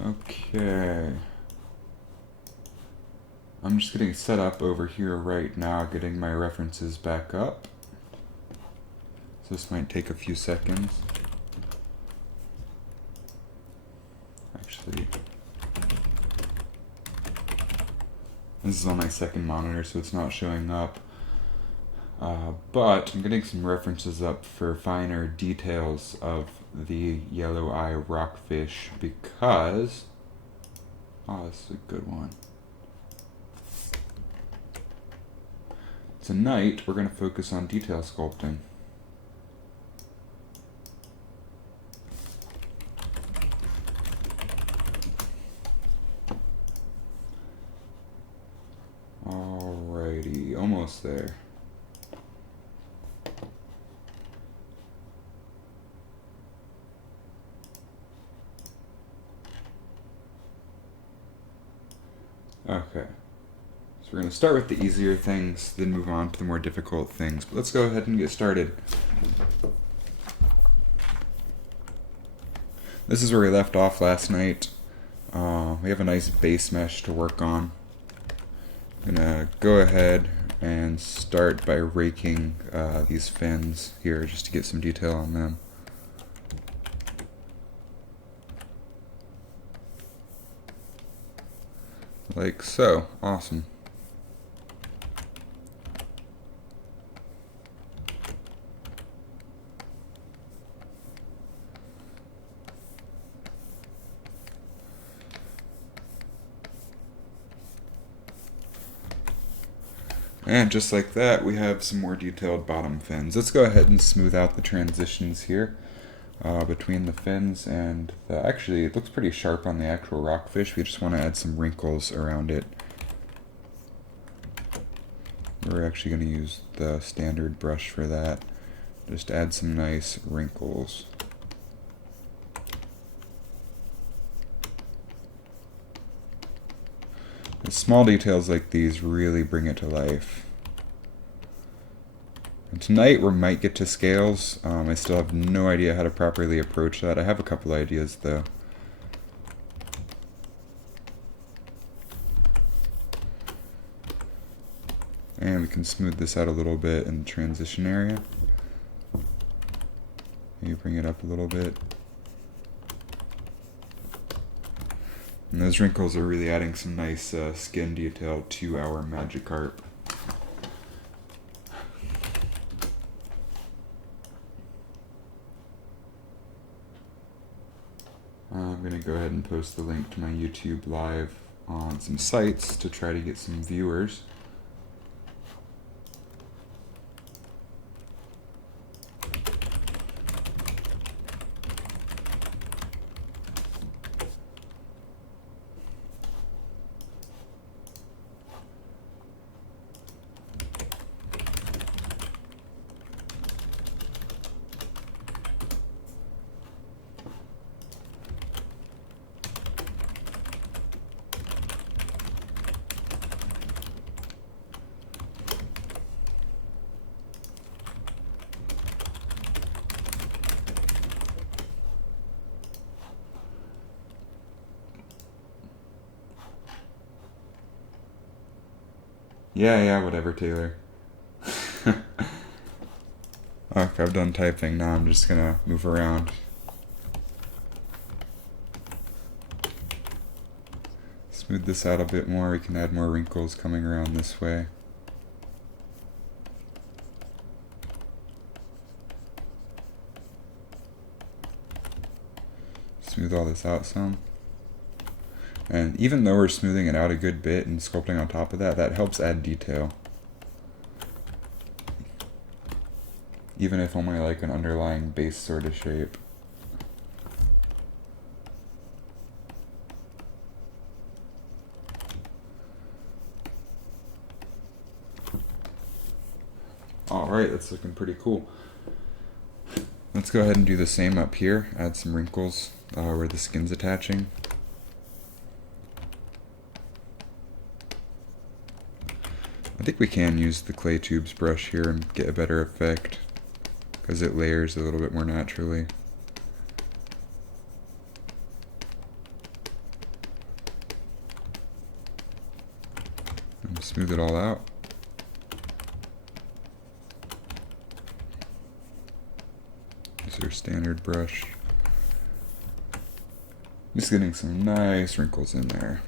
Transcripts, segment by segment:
Okay. I'm just getting set up over here right now, getting my references back up. So this might take a few seconds. Actually, this is on my second monitor, so it's not showing up. But I'm getting some references up for finer details of the yellow eye rockfish because... Oh, this is a good one. Tonight, we're going to focus on detail sculpting. Alrighty, almost there. Okay. So we're going to start with the easier things, then move on to the more difficult things. But let's go ahead and get started. This is where we left off last night. We have a nice base mesh to work on. I'm going to go ahead and start by raking these fins here just to get some detail on them. Like so. Awesome. And just like that, we have some more detailed bottom fins. Let's go ahead and smooth out the transitions here between the fins and actually it looks pretty sharp on the actual rockfish. We just want to add some wrinkles around it. We're actually going to use the standard brush for that. Just add some nice wrinkles. The small details like these really bring it to life. And tonight we might get to scales. I still have no idea how to properly approach that. I have a couple ideas though. And we can smooth this out a little bit in the transition area. Maybe bring it up a little bit. And those wrinkles are really adding some nice skin detail to our Magikarp. I'm going to go ahead and post the link to my YouTube live on some sites to try to get some viewers. Yeah, whatever, Taylor. Okay, I've done typing. Now I'm just gonna move around. Smooth this out a bit more. We can add more wrinkles coming around this way. Smooth all this out some. And even though we're smoothing it out a good bit and sculpting on top of that, that helps add detail. Even if only like an underlying base sort of shape. Alright, that's looking pretty cool. Let's go ahead and do the same up here. Add some wrinkles where the skin's attaching. I think we can use the clay tubes brush here and get a better effect because it layers a little bit more naturally. Smooth it all out. Use our standard brush. Just getting some nice wrinkles in there.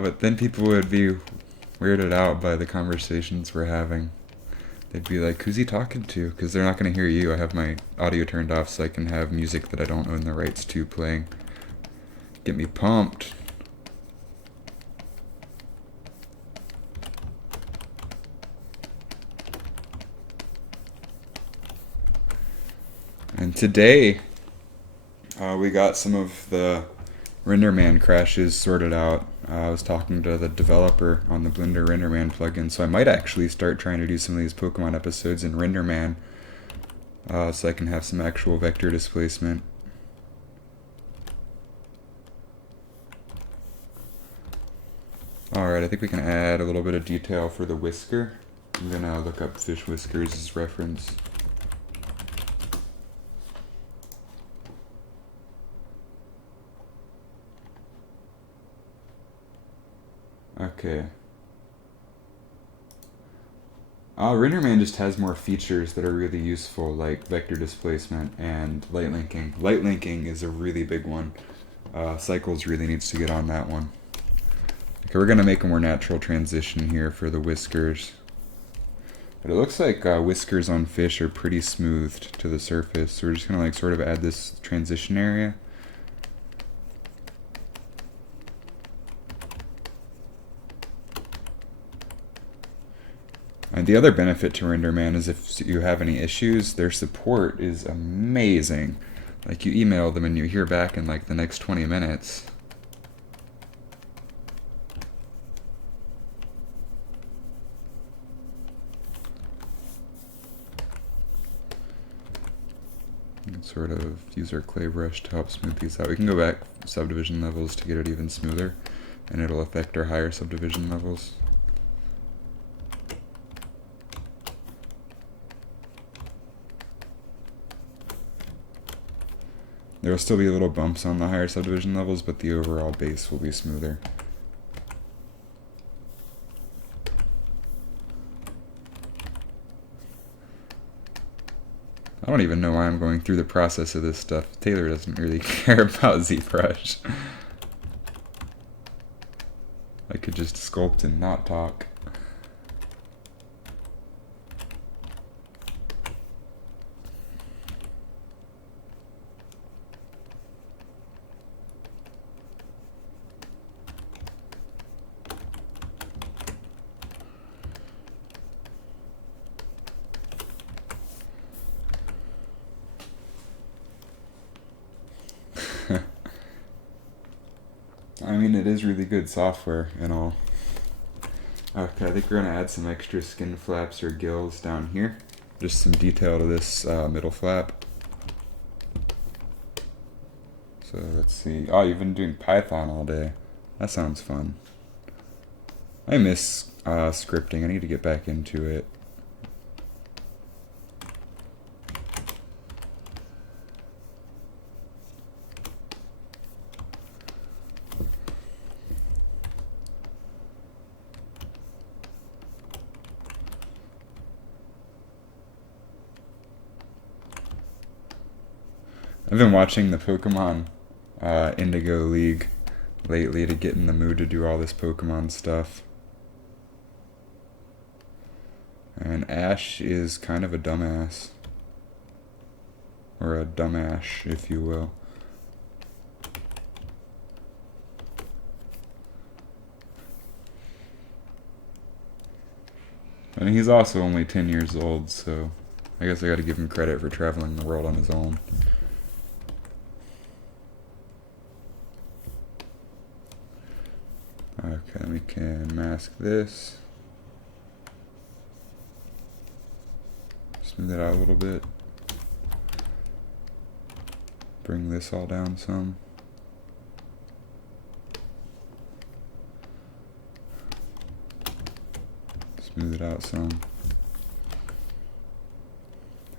But then people would be weirded out by the conversations we're having. They'd be like, who's he talking to? Because they're not going to hear you. I have my audio turned off so I can have music that I don't own the rights to playing. Get me pumped. And today, we got some of the RenderMan crashes sorted out. I was talking to the developer on the Blender RenderMan plugin, so I might actually start trying to do some of these Pokemon episodes in RenderMan, so I can have some actual vector displacement. Alright, I think we can add a little bit of detail for the Whisker. I'm gonna look up fish whiskers as reference. Okay. RenderMan just has more features that are really useful, like vector displacement and light linking. Light linking is a really big one. Cycles really needs to get on that one. Okay, we're going to make a more natural transition here for the whiskers. But it looks like whiskers on fish are pretty smoothed to the surface, so we're just going to like sort of add this transition area. And the other benefit to RenderMan is if you have any issues, their support is amazing. Like, you email them and you hear back in like the next 20 minutes. We can sort of use our clay brush to help smooth these out. We can go back subdivision levels to get it even smoother, and it'll affect our higher subdivision levels. There will still be little bumps on the higher subdivision levels, but the overall base will be smoother. I don't even know why I'm going through the process of this stuff. Taylor doesn't really care about ZBrush. I could just sculpt and not talk. I mean, it is really good software and all. Okay, I think we're going to add some extra skin flaps or gills down here. Just some detail to this middle flap. So let's see. Oh, you've been doing Python all day. That sounds fun. I miss scripting. I need to get back into it. I've been watching the Pokemon Indigo League lately to get in the mood to do all this Pokemon stuff. And Ash is kind of a dumbass. Or a dumbash, if you will. And he's also only 10 years old, so I guess I gotta give him credit for traveling the world on his own. Okay, we can mask this. Smooth it out a little bit. Bring this all down some. Smooth it out some.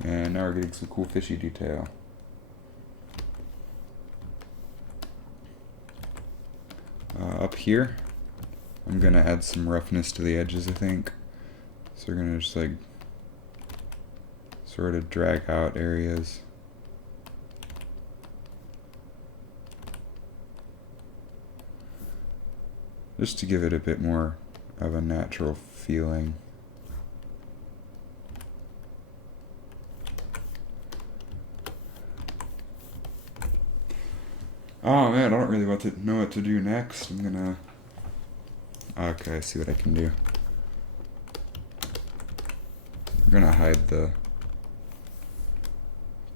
And now we're getting some cool fishy detail. Up here, I'm gonna add some roughness to the edges, I think. So we're gonna just like sort of drag out areas. Just to give it a bit more of a natural feeling. Oh man, I don't really know what to do next. I'm gonna... Okay, I see what I can do. I'm gonna hide the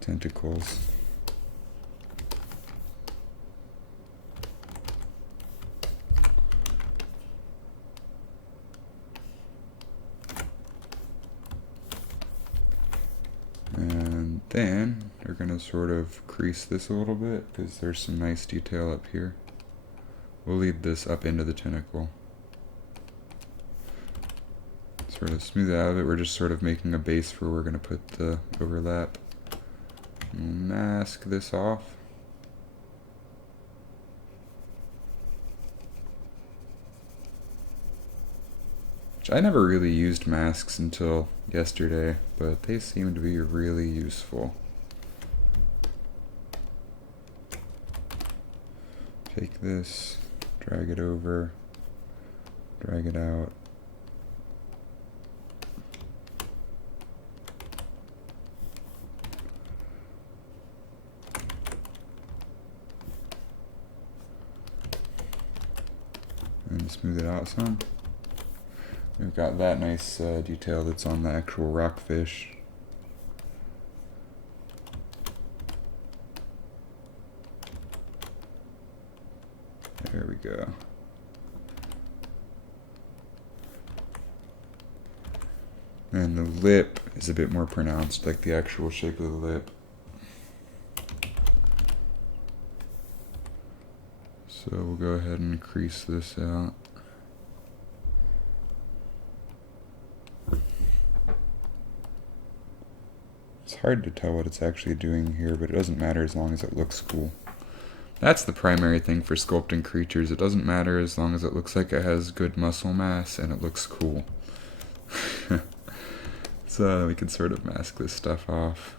tentacles. And then we're gonna sort of crease this a little bit because there's some nice detail up here. We'll lead this up into the tentacle. Sort of smooth it out of it. We're just sort of making a base for where we're gonna put the overlap. We'll mask this off. I never really used masks until yesterday, but they seem to be really useful. Take this, drag it over, drag it out. And smooth it out some. We've got that nice detail that's on the actual rockfish. There we go. And the lip is a bit more pronounced, like the actual shape of the lip. So we'll go ahead and crease this out. It's hard to tell what it's actually doing here, but it doesn't matter as long as it looks cool. That's the primary thing for sculpting creatures. It doesn't matter as long as it looks like it has good muscle mass and it looks cool. So we can sort of mask this stuff off.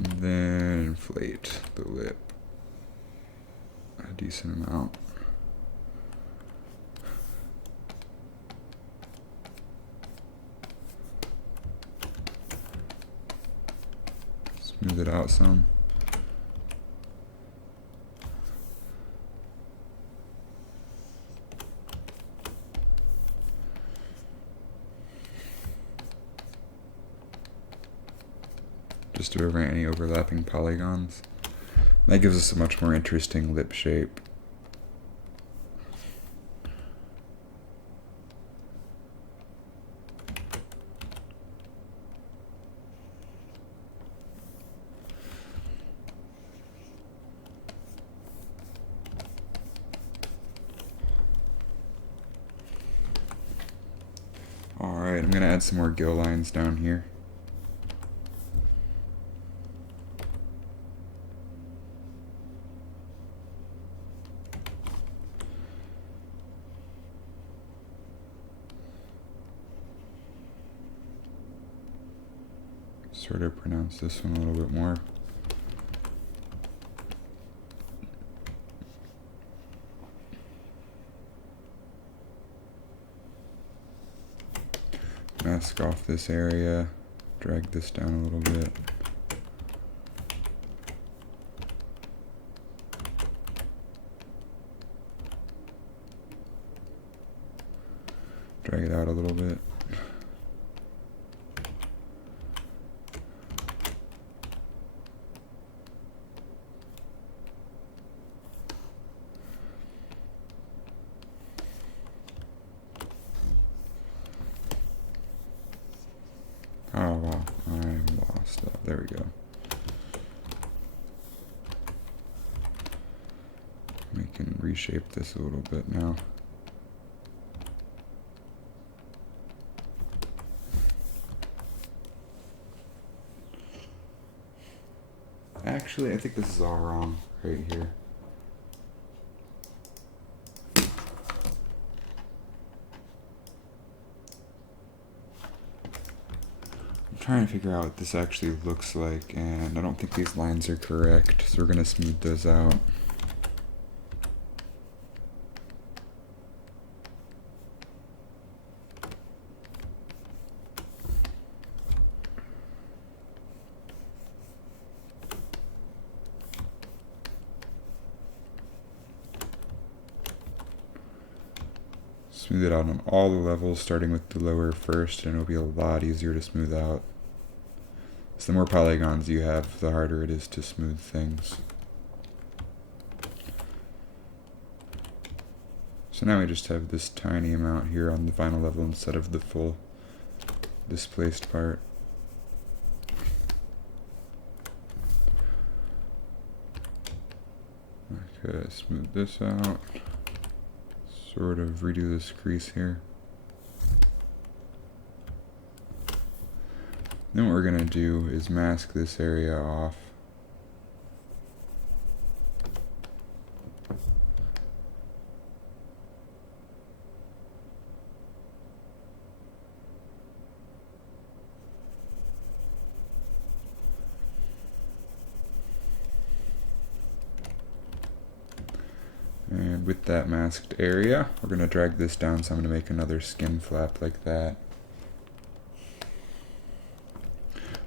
And then inflate the lip a decent amount. Smooth it out some. Just to prevent any overlapping polygons. That gives us a much more interesting lip shape. Alright, I'm going to add some more gill lines down here. Sort of pronounce this one a little bit more. Mask off this area, drag this down a little bit. Drag it out a little bit. Oh wow, I'm lost. There we go. We can reshape this a little bit now. Actually, I think this is all wrong right here. I'm trying to figure out what this actually looks like, and I don't think these lines are correct, so we're going to smooth those out. Smooth it out on all the levels, starting with the lower first, and it'll be a lot easier to smooth out. So the more polygons you have, the harder it is to smooth things. So now we just have this tiny amount here on the final level instead of the full displaced part. Okay, smooth this out. Sort of redo this crease here. Then what we're going to do is mask this area off. And with that masked area, we're going to drag this down, so I'm going to make another skin flap like that.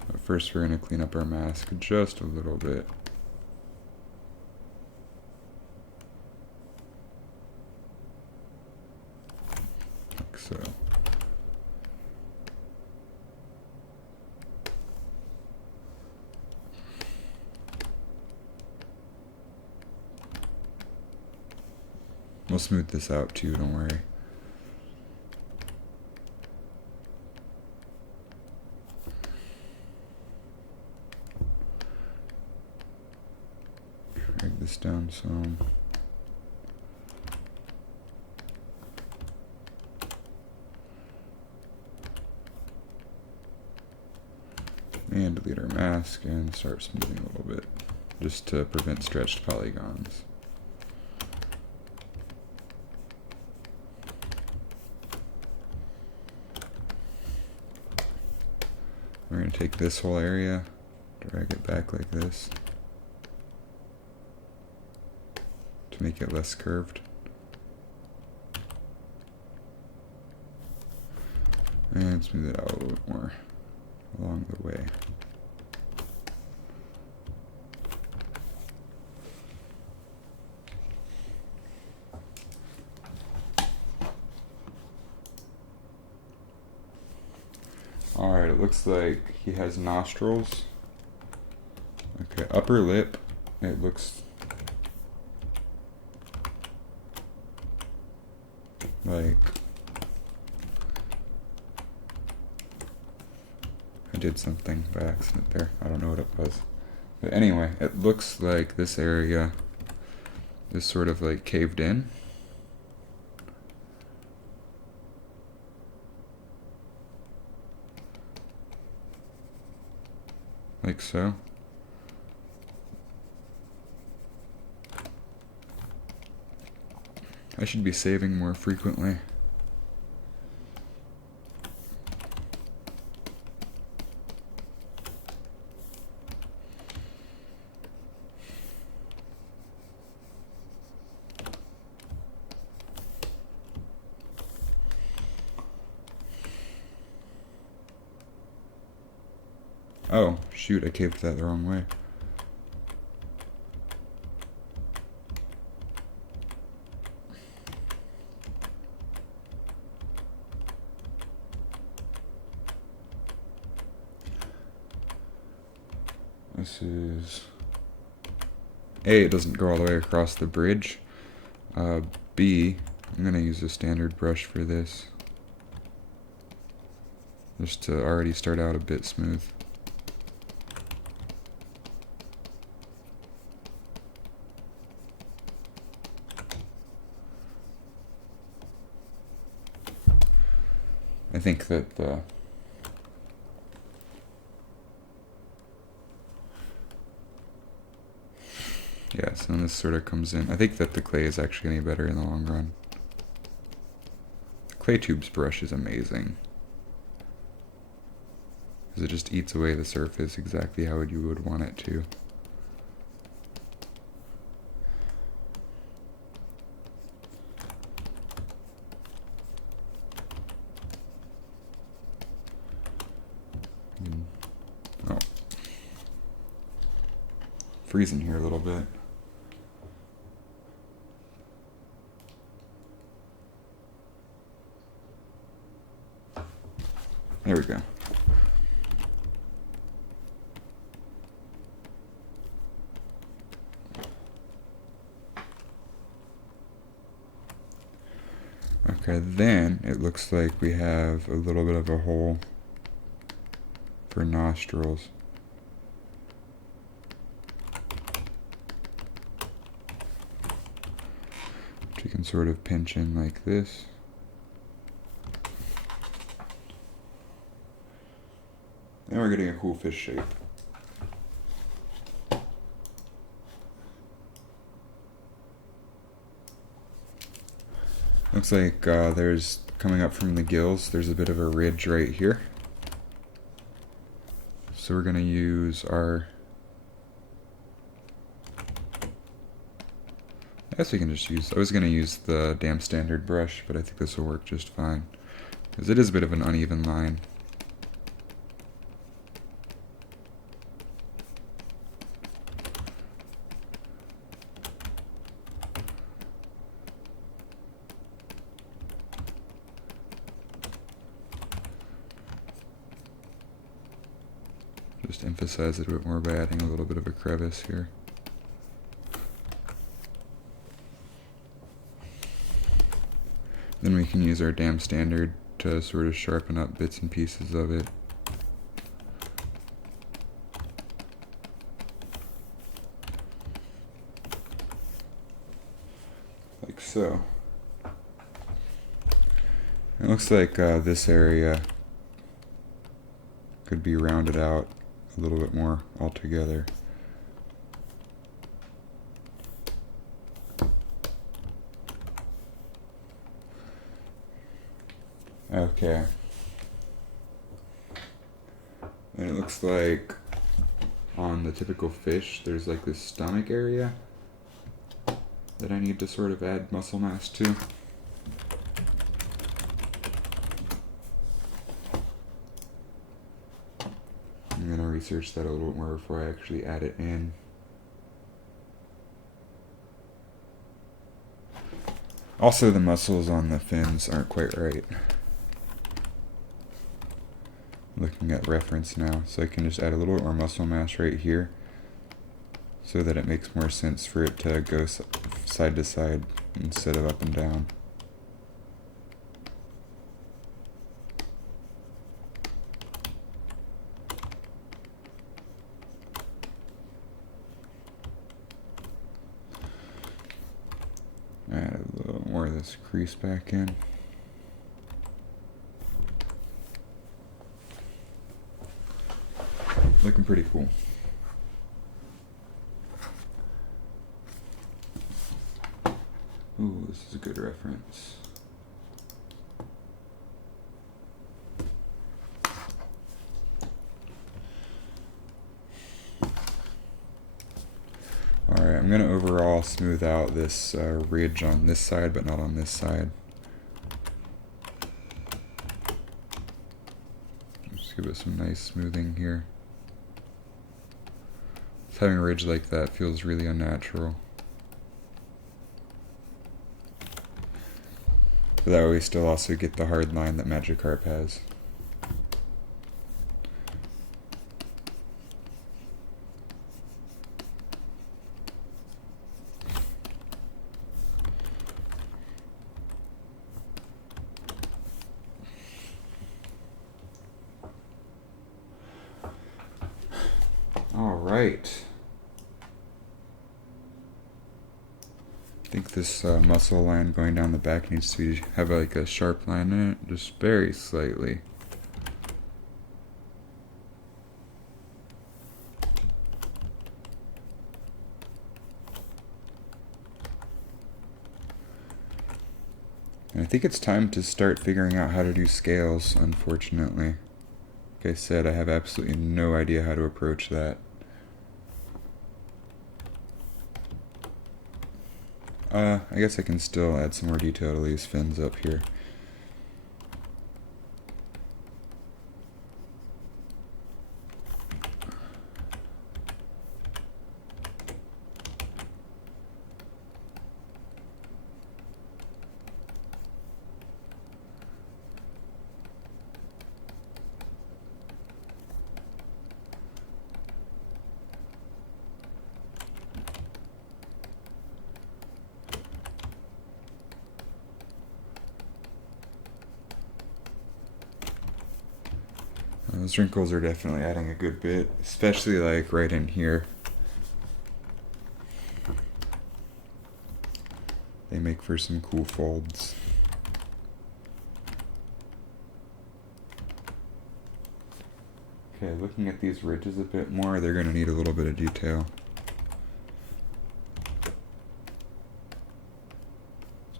But first we're going to clean up our mask just a little bit. Like so. We'll smooth this out too, don't worry. Drag this down some. And delete our mask and start smoothing a little bit, just to prevent stretched polygons. We're going to take this whole area, drag it back like this to make it less curved. And smooth it out a little bit more along the way. Alright, it looks like he has nostrils. Okay, upper lip, it looks like I did something by accident there. I don't know what it was. But anyway, it looks like this area is sort of like caved in. Like so. I should be saving more frequently. Oh, shoot, I caved that the wrong way. This is A, it doesn't go all the way across the bridge. B, I'm going to use a standard brush for this, just to already start out a bit smooth. I think that the yeah, so then this sort of comes in. I think that the clay is actually going to be better in the long run. The clay tubes brush is amazing, because it just eats away the surface exactly how you would want it to. Oh, freezing here a little bit. There we go. Okay, then it looks like we have a little bit of a hole for nostrils. Which you can sort of pinch in like this. And we're getting a cool fish shape. Looks like there's, coming up from the gills, there's a bit of a ridge right here. So we're going to use our, I guess we can just use, I was going to use the damp standard brush, but I think this will work just fine, because it is a bit of an uneven line. Just emphasize it a bit more by adding a little bit of a crevice here. Then we can use our damp standard to sort of sharpen up bits and pieces of it. Like so. It looks like this area could be rounded out a little bit more altogether. Okay. And it looks like on the typical fish, there's like this stomach area that I need to sort of add muscle mass to. I'm going to research that a little bit more before I actually add it in. Also, the muscles on the fins aren't quite right. Looking at reference now, so I can just add a little bit more muscle mass right here so that it makes more sense for it to go side to side instead of up and down. Add a little more of this crease back in. Looking pretty cool. Ooh, this is a good reference. Alright, I'm going to overall smooth out this ridge on this side, but not on this side. Just give it some nice smoothing here. Having a ridge like that feels really unnatural. But that way we still also get the hard line that Magikarp has. right. I think this muscle line going down the back needs to have like a sharp line in it, just very slightly. And I think it's time to start figuring out how to do scales, unfortunately. Like I said, I have absolutely no idea how to approach that. I guess I can still add some more detail to these fins up here. Those wrinkles are definitely adding a good bit, especially like right in here. They make for some cool folds. Okay, looking at these ridges a bit more, they're going to need a little bit of detail. So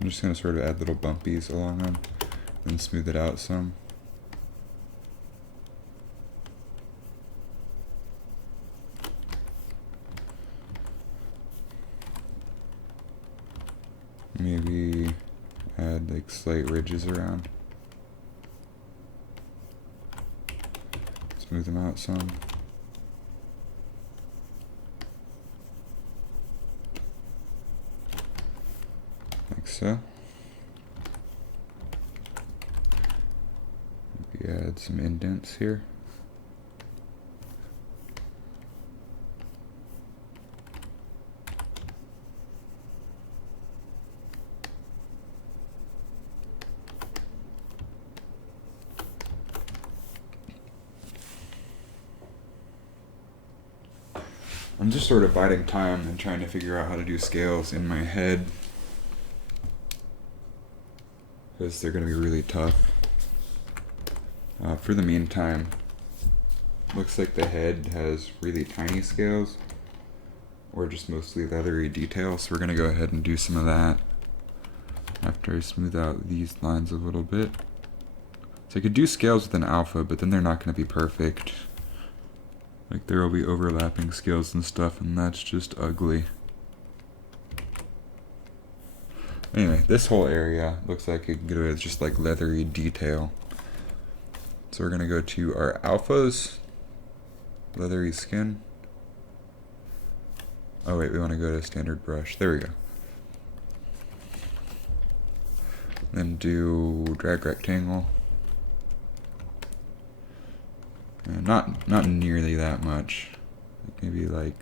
I'm just going to sort of add little bumpies along them and smooth it out some. Maybe add like slight ridges around. Smooth them out some. Like so. Maybe add some indents here. I'm just sort of biding time and trying to figure out how to do scales in my head, because they're going to be really tough. For the meantime, looks like the head has really tiny scales, or just mostly leathery detail, so we're going to go ahead and do some of that after I smooth out these lines a little bit. So I could do scales with an alpha, but then they're not going to be perfect. Like there will be overlapping scales and stuff, and that's just ugly. Anyway, this whole area looks like it can get away with just like leathery detail. So we're gonna go to our alphas, leathery skin. Oh wait, we want to go to standard brush. There we go. Then do drag rectangle. And not nearly that much. Maybe like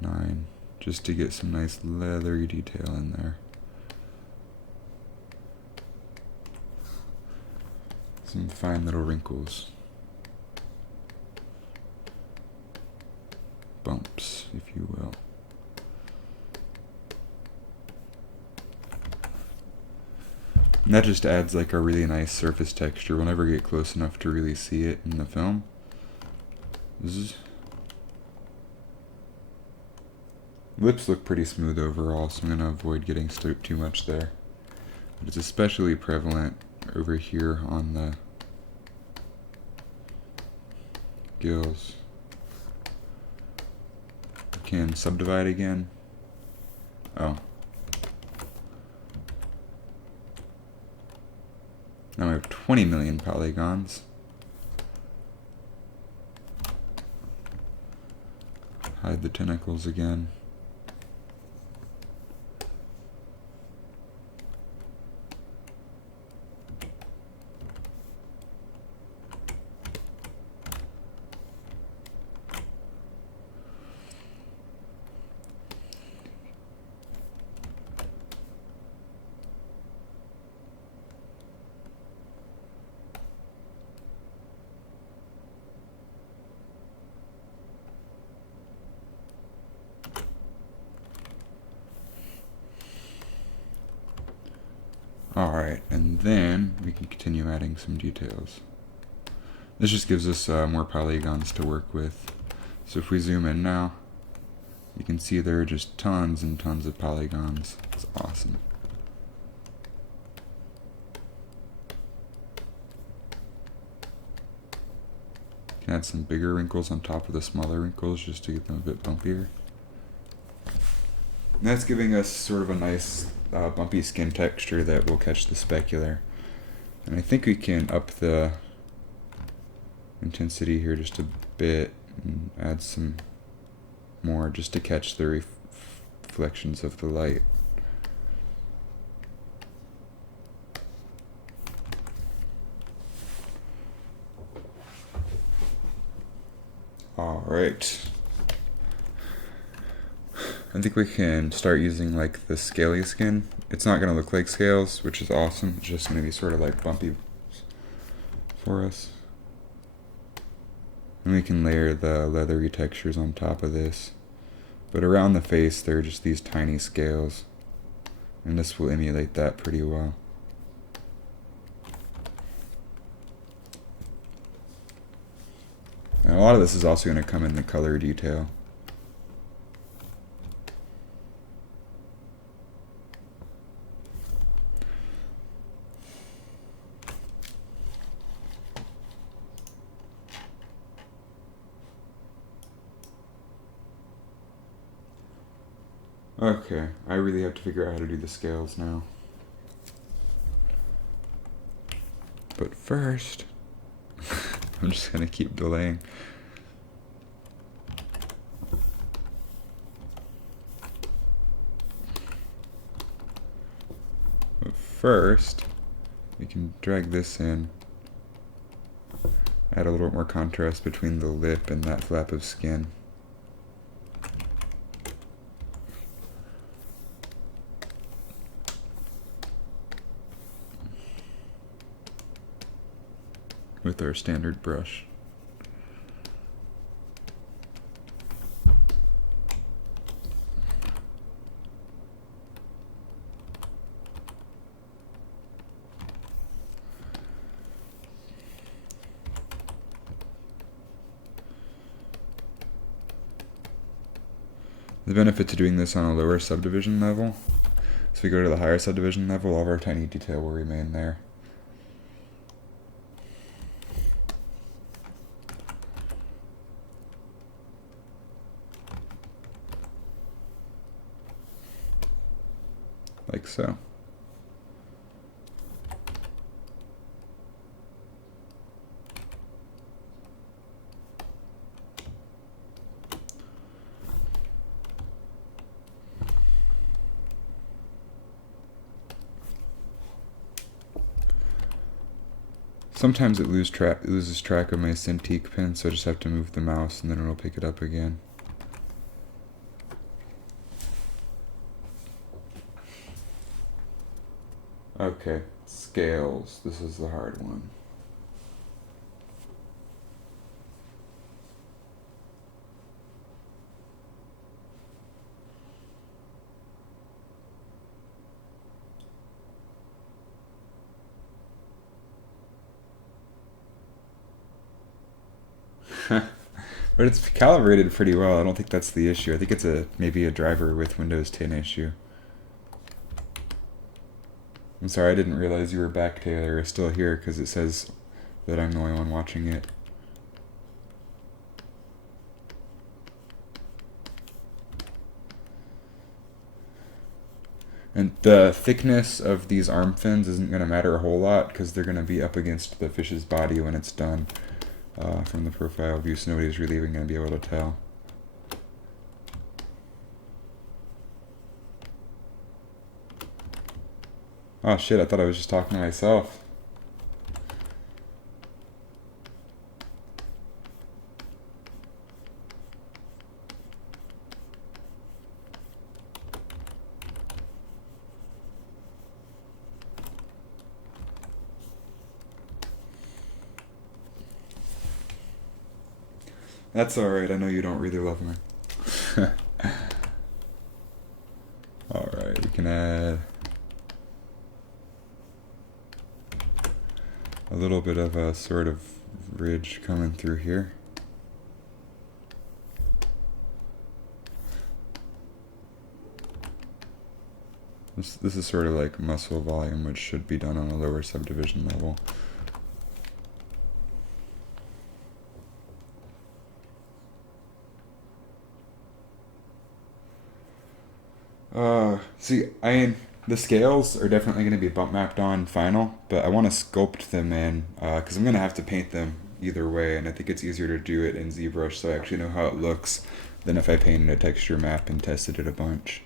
9, just to get some nice leathery detail in there. Some fine little wrinkles. Bumps, if you will. And that just adds like a really nice surface texture. We'll never get close enough to really see it in the film. Lips look pretty smooth overall, so I'm going to avoid getting too much there. But it's especially prevalent over here on the gills. Can subdivide again. Oh. Now we have 20 million polygons. Hide the tentacles again. Alright, and then we can continue adding some details. This just gives us more polygons to work with. So if we zoom in now, you can see there are just tons and tons of polygons. It's awesome. Can add some bigger wrinkles on top of the smaller wrinkles just to get them a bit bumpier. And that's giving us sort of a nice bumpy skin texture that will catch the specular. And I think we can up the intensity here just a bit and add some more just to catch the reflections of the light. Alright. I think we can start using like the scaly skin. It's not going to look like scales, which is awesome. It's just going to be sort of like bumpy for us. And we can layer the leathery textures on top of this. But around the face, there are just these tiny scales. And this will emulate that pretty well. And a lot of this is also going to come in the color detail. Okay, I really have to figure out how to do the scales now. But first, I'm just going to keep delaying. But first, we can drag this in, add a little bit more contrast between the lip and that flap of skin. With our standard brush. The benefit to doing this on a lower subdivision level, so we go to the higher subdivision level, all of our tiny detail will remain there. Like so. Sometimes it loses track of my Cintiq pen, so I just have to move the mouse and then it'll pick it up again. Okay, scales. This is the hard one. But it's calibrated pretty well. I don't think that's the issue. I think it's maybe a driver with Windows 10 issue. I'm sorry, I didn't realize you were back, Taylor. You're still here because it says that I'm the only one watching it. And the thickness of these arm fins isn't going to matter a whole lot because they're going to be up against the fish's body when it's done. From the profile view, so nobody's really even going to be able to tell. Oh shit, I thought I was just talking to myself. That's alright, I know you don't really love me. Alright, we can add a little bit of a sort of ridge coming through here. This is sort of like muscle volume, which should be done on a lower subdivision level. See, the scales are definitely going to be bump mapped on final, but I want to sculpt them in, because I'm going to have to paint them either way, and I think it's easier to do it in ZBrush so I actually know how it looks than if I painted a texture map and tested it a bunch.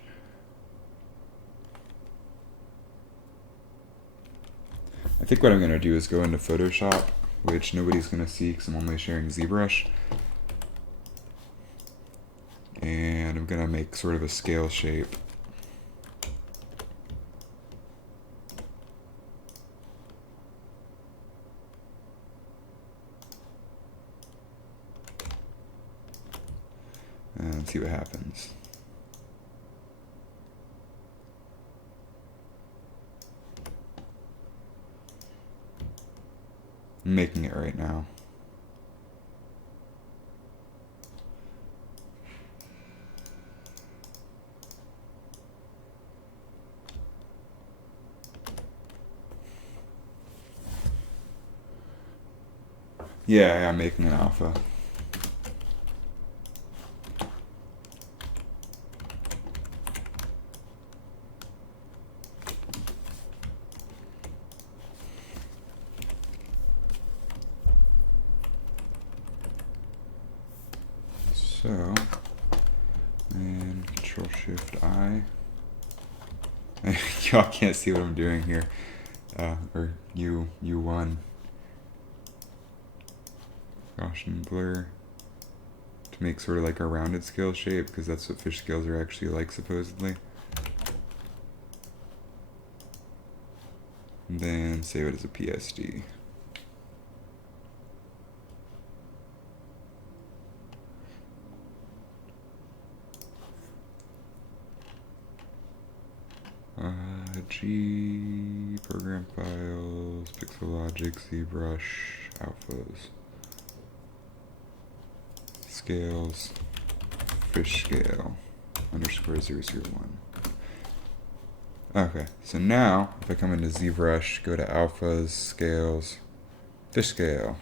I think what I'm going to do is go into Photoshop, which nobody's going to see because I'm only sharing ZBrush. And I'm going to make sort of a scale shape. And see what happens. I'm making it right now. Yeah, I'm making an alpha. So, and Control-Shift-I. Y'all can't see what I'm doing here. Or U1. Gaussian blur. To make sort of like a rounded scale shape, because that's what fish scales are actually like, supposedly. And then save it as a PSD. G, program files, pixel logic, ZBrush, alphas, scales, fish scale, _001. Okay, so now if I come into ZBrush, go to alphas, scales, fish scale.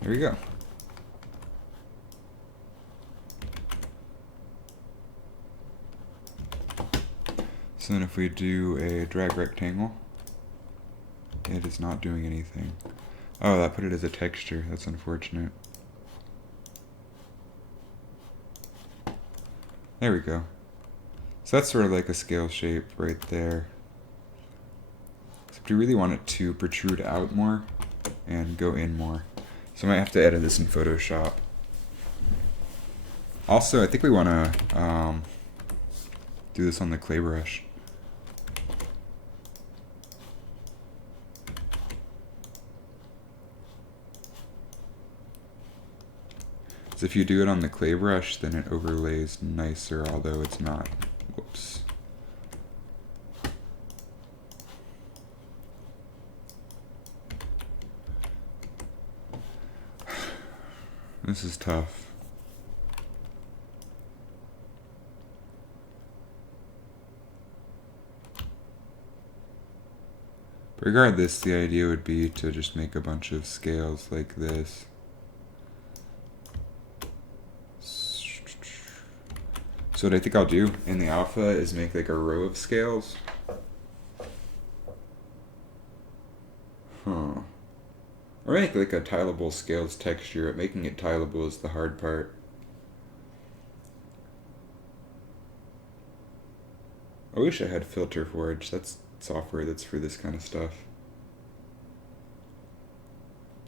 There we go. So then if we do a drag rectangle, it is not doing anything. Oh, that put it as a texture. That's unfortunate. There we go. So that's sort of like a scale shape right there. Except we really want it to protrude out more and go in more. So I might have to edit this in Photoshop. Also, I think we want to do this on the clay brush. So if you do it on the clay brush, then it overlays nicer, although it's not. Whoops. This is tough. But regardless, the idea would be to just make a bunch of scales like this. So what I think I'll do in the alpha is make like a row of scales. Or make like a tileable scales texture, but making it tileable is the hard part. I wish I had Filter Forge. That's software that's for this kind of stuff.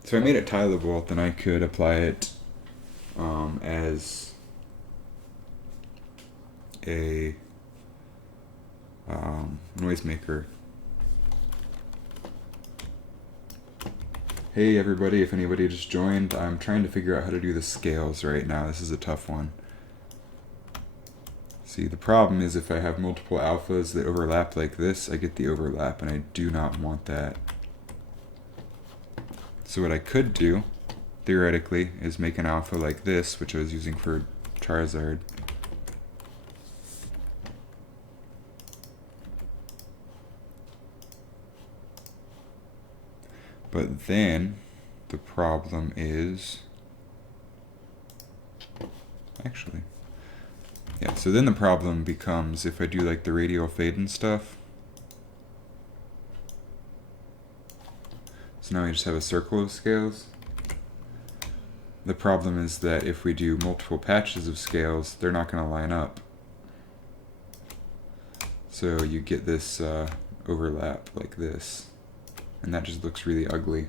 So if I made it tileable, then I could apply it as a noisemaker. Hey everybody, if anybody just joined, I'm trying to figure out how to do the scales right now. This is a tough one. See, the problem is if I have multiple alphas that overlap like this, I get the overlap, and I do not want that. So what I could do, theoretically, is make an alpha like this, which I was using for Charizard. But then, the problem is... Actually... Yeah, so then the problem becomes if I do like the radial fade and stuff. So now we just have a circle of scales. The problem is that if we do multiple patches of scales, they're not going to line up. So you get this overlap like this, and that just looks really ugly.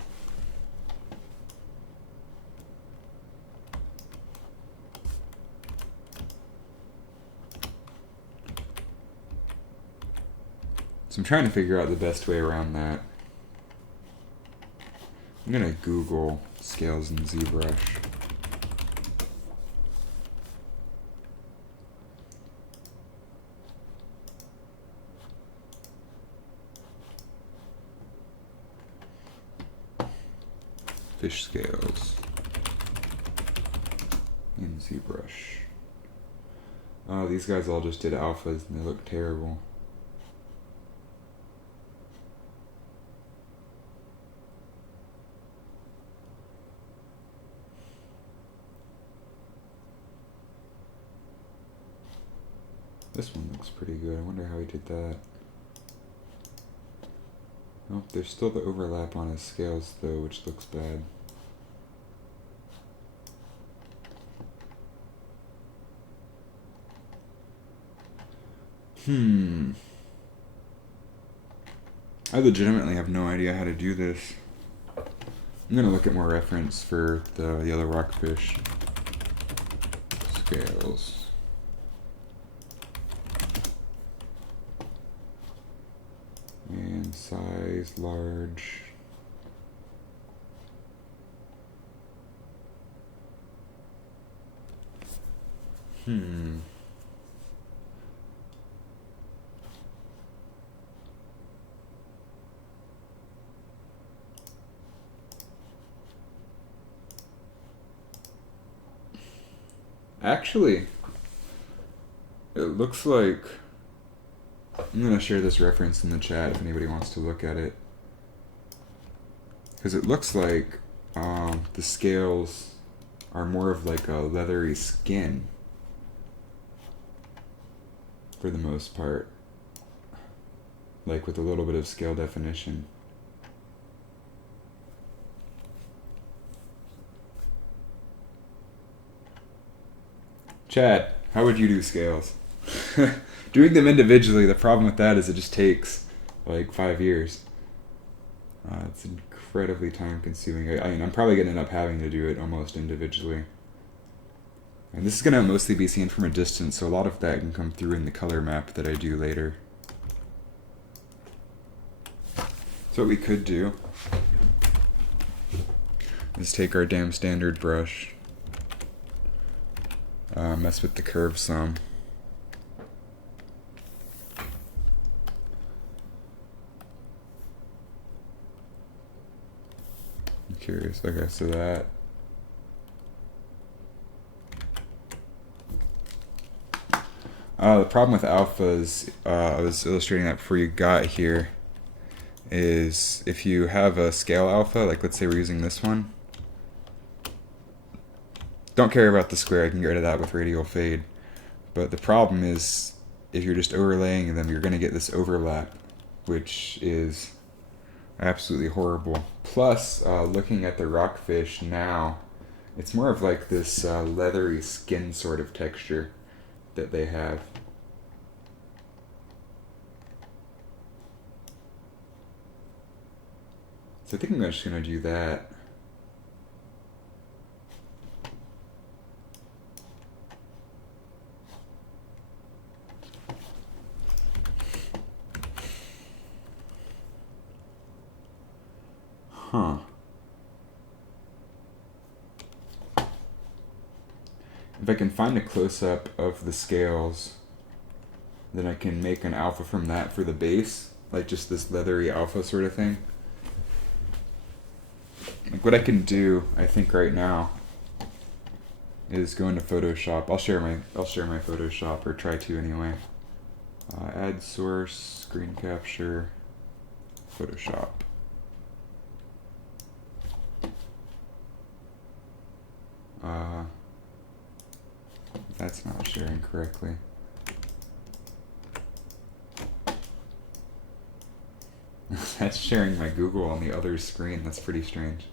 So I'm trying to figure out the best way around that. I'm going to Google scales in ZBrush. Fish scales in ZBrush. Oh, these guys all just did alphas and they look terrible. This one looks pretty good. I wonder how he did that. Oh, there's still the overlap on his scales though, which looks bad. I legitimately have no idea how to do this. I'm gonna look at more reference for the yellow rockfish scales. And size large. Actually, it looks like... I'm going to share this reference in the chat if anybody wants to look at it. Because it looks like the scales are more of like a leathery skin for the most part. Like with a little bit of scale definition. Chad, how would you do scales? Doing them individually, the problem with that is it just takes like 5 years. It's incredibly time consuming. I mean, I'm probably going to end up having to do it almost individually. And this is going to mostly be seen from a distance, so a lot of that can come through in the color map that I do later. So what we could do is take our damn standard brush, mess with the curve some. I'm curious. Okay, so that. The problem with alphas, I was illustrating that before you got here, is if you have a scale alpha, like let's say we're using this one, don't care about the square, I can get rid of that with radial fade. But the problem is, if you're just overlaying them, you're going to get this overlap, which is absolutely horrible. Plus, looking at the rockfish now, it's more of like this leathery skin sort of texture that they have. So I think I'm just going to do that. Huh. If I can find a close-up of the scales Then I can make an alpha from that for the base, like just this leathery alpha sort of thing. Like what I can do, I think right now, is go into Photoshop. I'll share my Photoshop, or try to anyway. Add source, screen capture, Photoshop. That's not sharing correctly. That's sharing my Google on the other screen. That's pretty strange.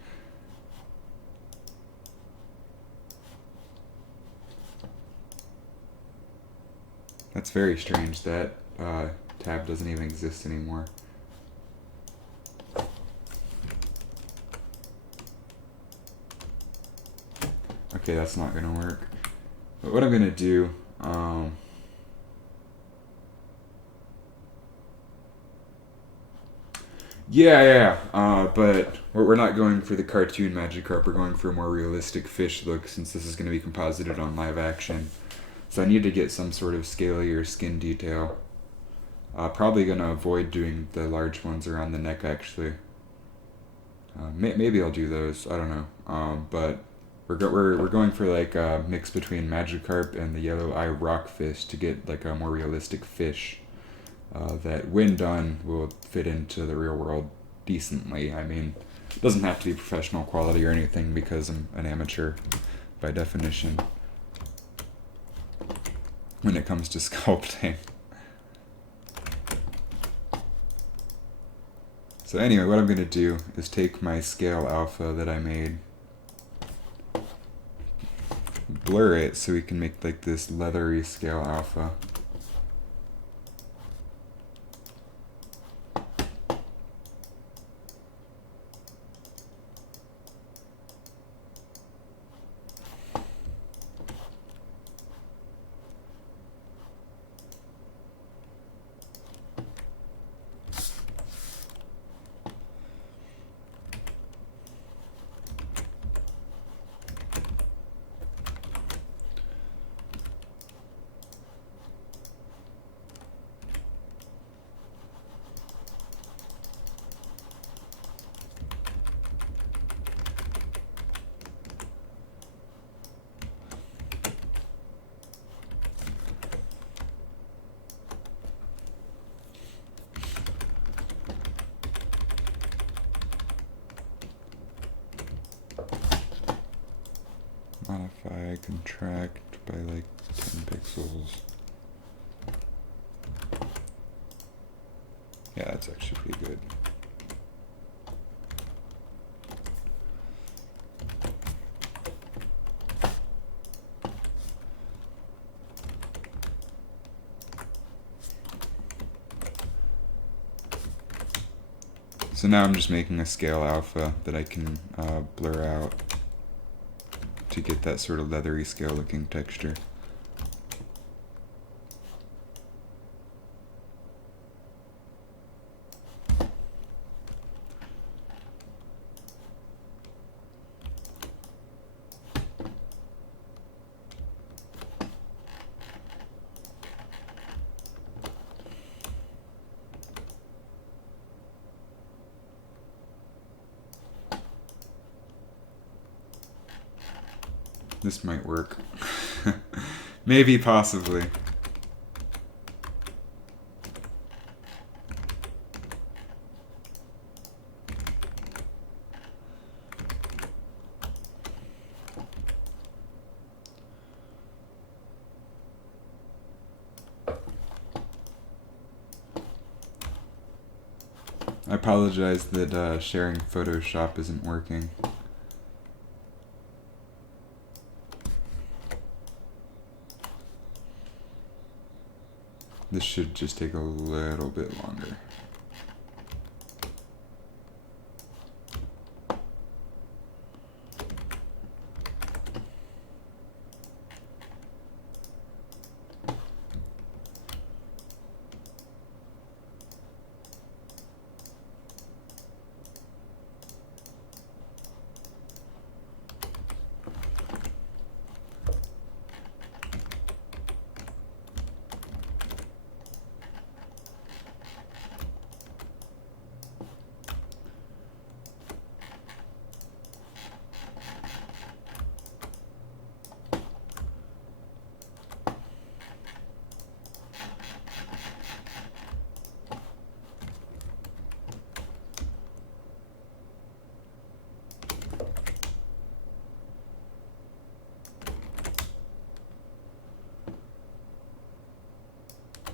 That's very strange. That tab doesn't even exist anymore. Okay, that's not gonna work. But what I'm gonna do, but we're not going for the cartoon Magikarp. We're going for a more realistic fish look, since this is going to be composited on live action. So I need to get some sort of scalier skin detail. Probably going to avoid doing the large ones around the neck, actually. Maybe I'll do those. I don't know. But we're going for like a mix between Magikarp and the yellow eye rockfish to get like a more realistic fish that, when done, will fit into the real world decently. I mean, it doesn't have to be professional quality or anything, because I'm an amateur by definition when it comes to sculpting. So anyway, what I'm going to do is take my scale alpha that I made, blur it so we can make like this leathery scale alpha. Modify, contract by like 10 pixels. Yeah, that's actually pretty good. So now I'm just making a scale alpha that I can blur out to get that sort of leathery scale looking texture. This might work. Maybe, possibly. I apologize that sharing Photoshop isn't working. This should just take a little bit longer.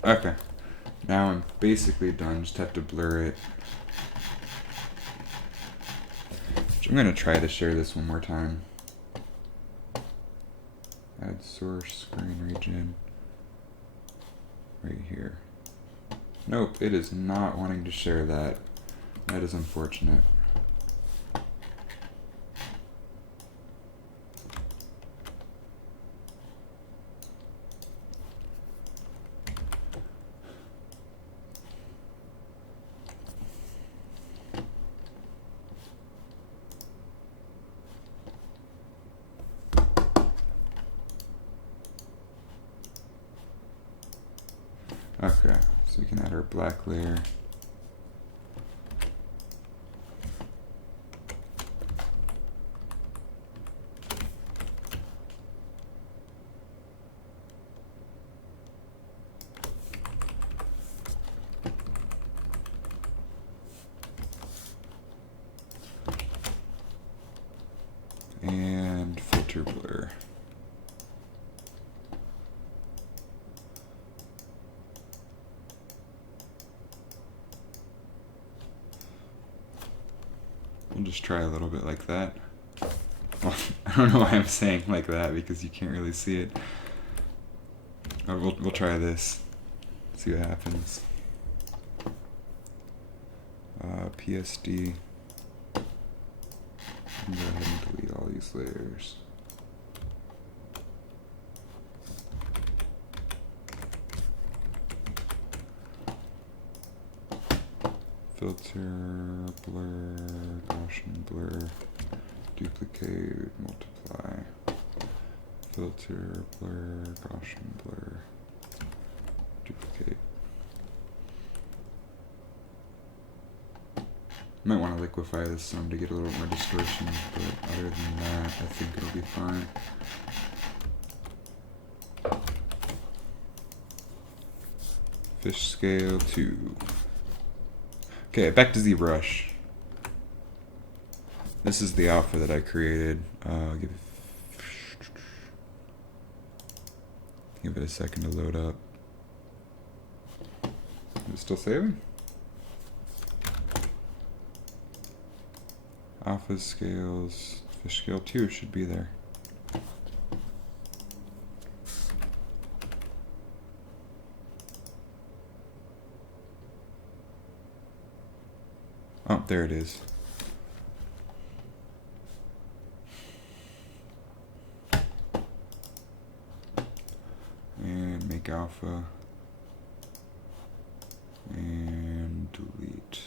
Okay. Now I'm basically done, just have to blur it. I'm going to try to share this one more time. Add source, screen region. Right here. Nope, it is not wanting to share that. That is unfortunate. Okay, so we can add our black layer. And filter blur. We'll just try a little bit like that. Well, I don't know why I'm saying like that because you can't really see it. We'll try this. See what happens. PSD. Go ahead and delete all these layers. Filter, blur, Gaussian blur, duplicate, multiply. Filter, blur, Gaussian blur, duplicate. Might want to liquefy this some to get a little more distortion, but other than that, I think it'll be fine. Fish scale 2. Okay, back to ZBrush. This is the alpha that I created. Give it a second to load up. Is it still saving? Alpha scales, fish scale 2 should be there. Oh, there it is. And make alpha. And delete.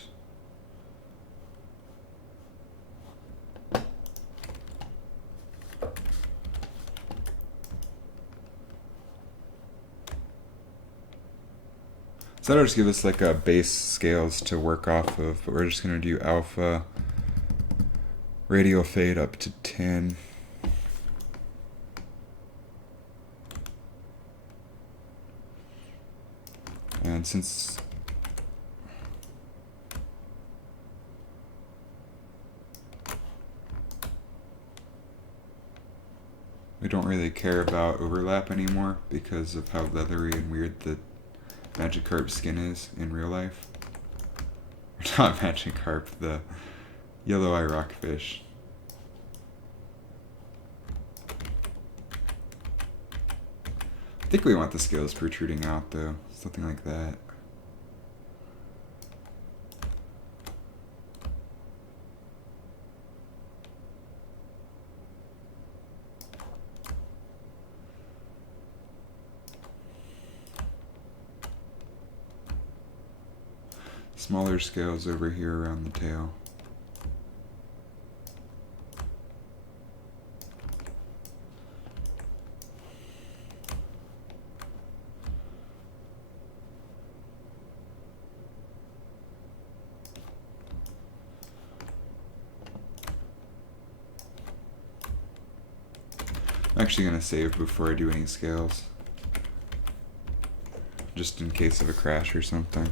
So that'll just give us like a base scales to work off of, but we're just going to do alpha, radial fade up to 10. And since we don't really care about overlap anymore because of how leathery and weird the Magikarp skin is in real life. Or not Magikarp, the yellow eye rockfish. I think we want the scales protruding out though, something like that. Smaller scales over here around the tail. I'm actually going to save before I do any scales, just in case of a crash or something.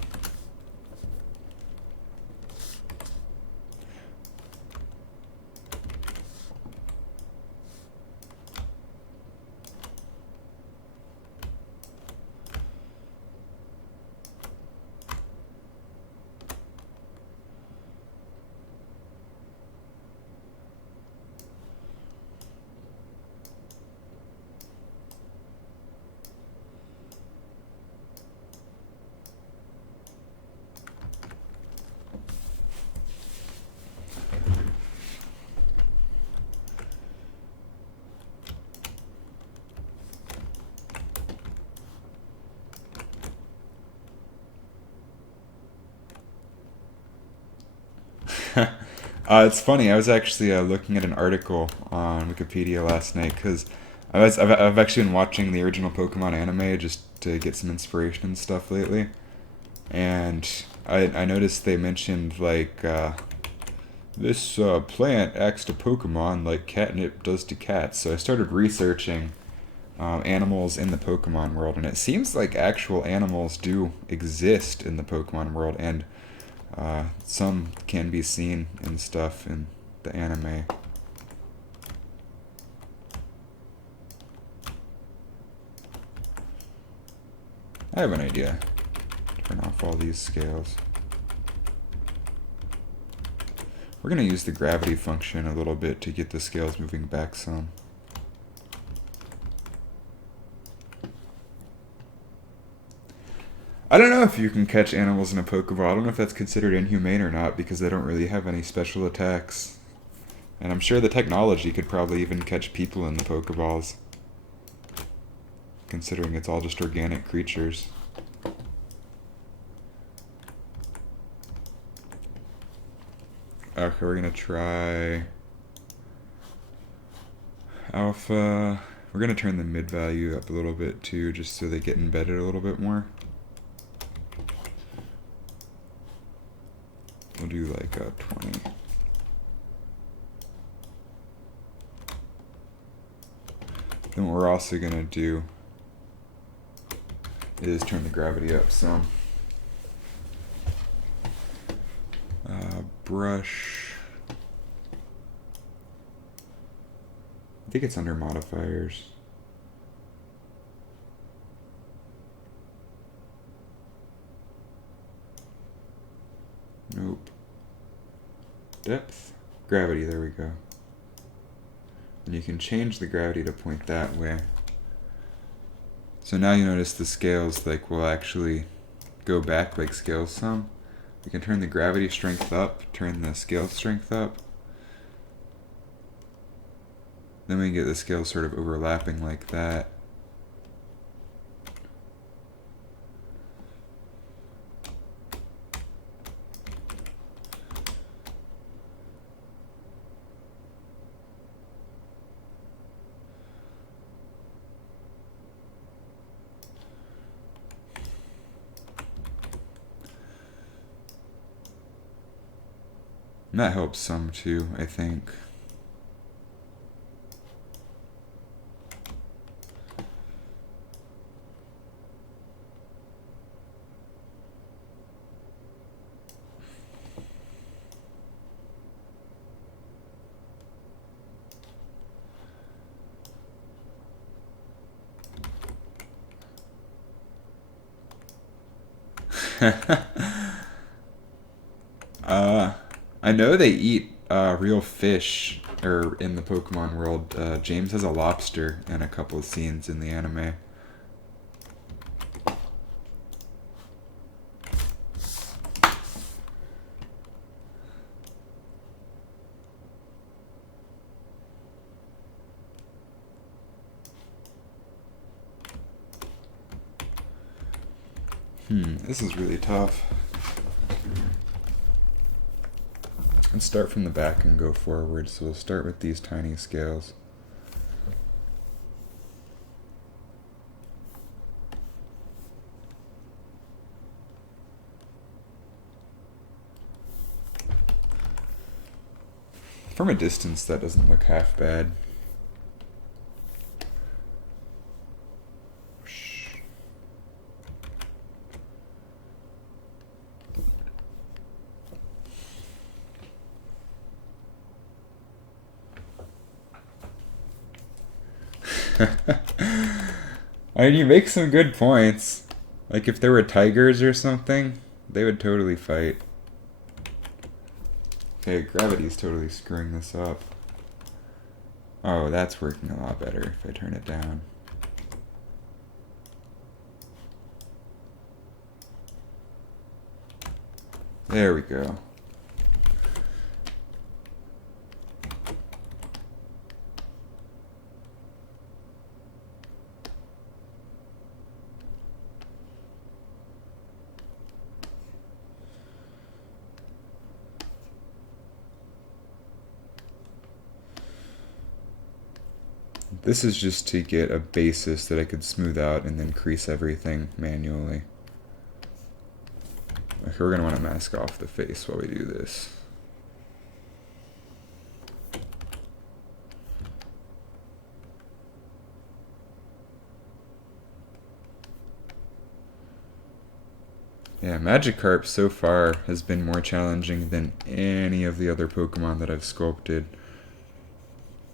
It's funny. I was actually looking at an article on Wikipedia last night because I've actually been watching the original Pokemon anime just to get some inspiration and stuff lately, and I noticed they mentioned like this plant acts to Pokemon like catnip does to cats. So I started researching animals in the Pokemon world, and it seems like actual animals do exist in the Pokemon world, and some can be seen and stuff in the anime. I have an idea. Turn off all these scales. We're going to use the gravity function a little bit to get the scales moving back some. I don't know if you can catch animals in a Pokeball. I don't know if that's considered inhumane or not because they don't really have any special attacks. And I'm sure the technology could probably even catch people in the Pokeballs, considering it's all just organic creatures. Okay, we're gonna try Alpha. We're gonna turn the mid value up a little bit too, just so they get embedded a little bit more. We'll do like a 20. Then what we're also gonna do is turn the gravity up some. Brush. I think it's under modifiers. Nope. Depth. Gravity, there we go. And you can change the gravity to point that way. So now you notice the scales like will actually go back like scales some. We can turn the gravity strength up, turn the scale strength up. Then we can get the scales sort of overlapping like that. And that helps some too, I think. I know they eat real fish or in the Pokemon world. James has a lobster in a couple of scenes in the anime. This is really tough. Let's start from the back and go forward. So we'll start with these tiny scales. From a distance, that doesn't look half bad. I mean, you make some good points. Like, if there were tigers or something, they would totally fight. Okay, gravity's totally screwing this up. Oh, that's working a lot better if I turn it down. There we go. This is just to get a basis that I could smooth out and then crease everything manually. Okay, we're going to want to mask off the face while we do this. Yeah, Magikarp so far has been more challenging than any of the other Pokemon that I've sculpted.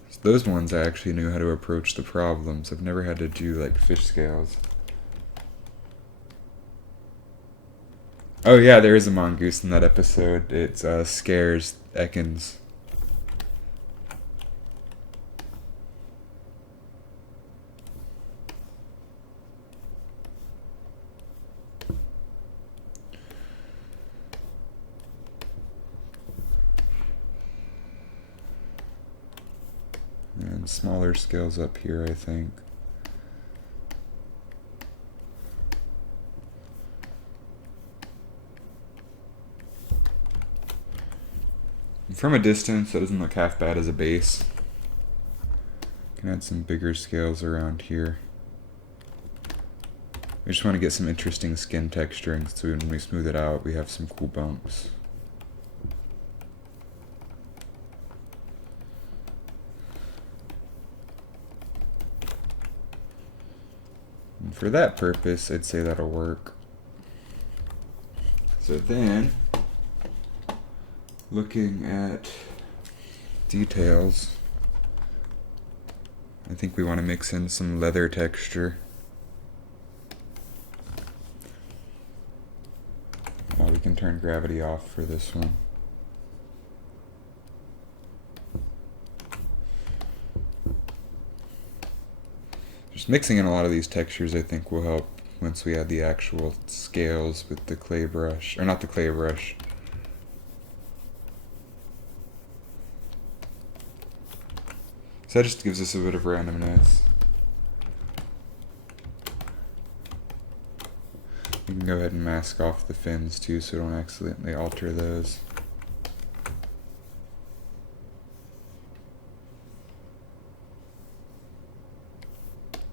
So those ones I actually knew how to approach the problems. I've never had to do like fish scales. Oh yeah, there is a mongoose in that episode. It scares Ekans. And smaller scales up here, I think. From a distance, that doesn't look half bad as a base. Can add some bigger scales around here. We just want to get some interesting skin texturing, so when we smooth it out, we have some cool bumps. And for that purpose, I'd say that'll work. So then, looking at details, I think we want to mix in some leather texture. We can turn gravity off for this one. Just mixing in a lot of these textures I think will help once we add the actual scales with the clay brush, or not the clay brush. So that just gives us a bit of randomness. You can go ahead and mask off the fins too so don't accidentally alter those.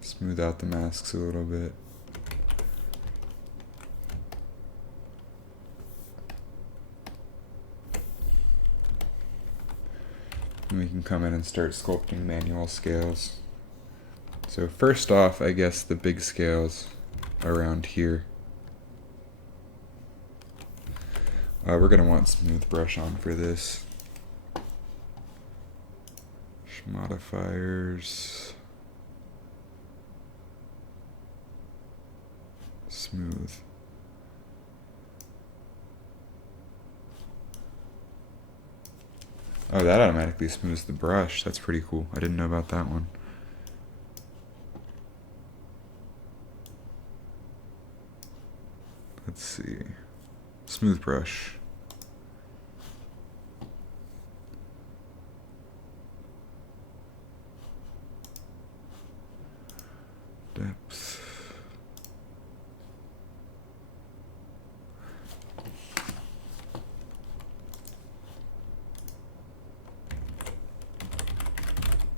Smooth out the masks a little bit. And we can come in and start sculpting manual scales. So first off, I guess the big scales around here. We're going to want smooth brush on for this. Modifiers. Smooth. Oh, that automatically smooths the brush. That's pretty cool. I didn't know about that one. Let's see. Smooth brush. Depth.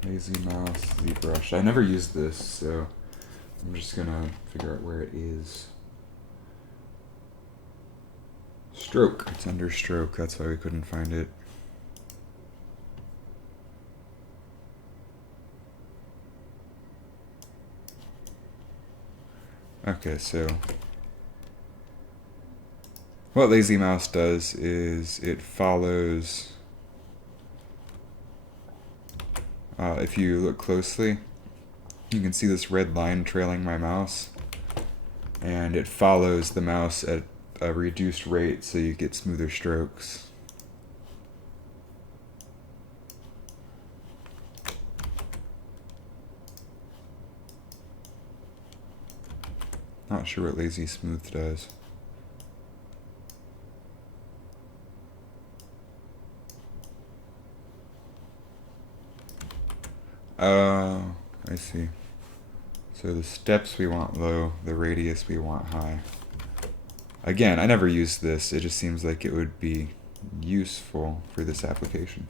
Lazy mouse, ZBrush. I never used this, so I'm just gonna figure out where it is. Stroke. It's under stroke, that's why we couldn't find it. Okay, so what Lazy Mouse does is it follows, if you look closely, you can see this red line trailing my mouse, and it follows the mouse at a reduced rate so you get smoother strokes. Not sure what Lazy Smooth does. Oh, I see. So the steps we want low, the radius we want high. Again, I never used this. It just seems like it would be useful for this application.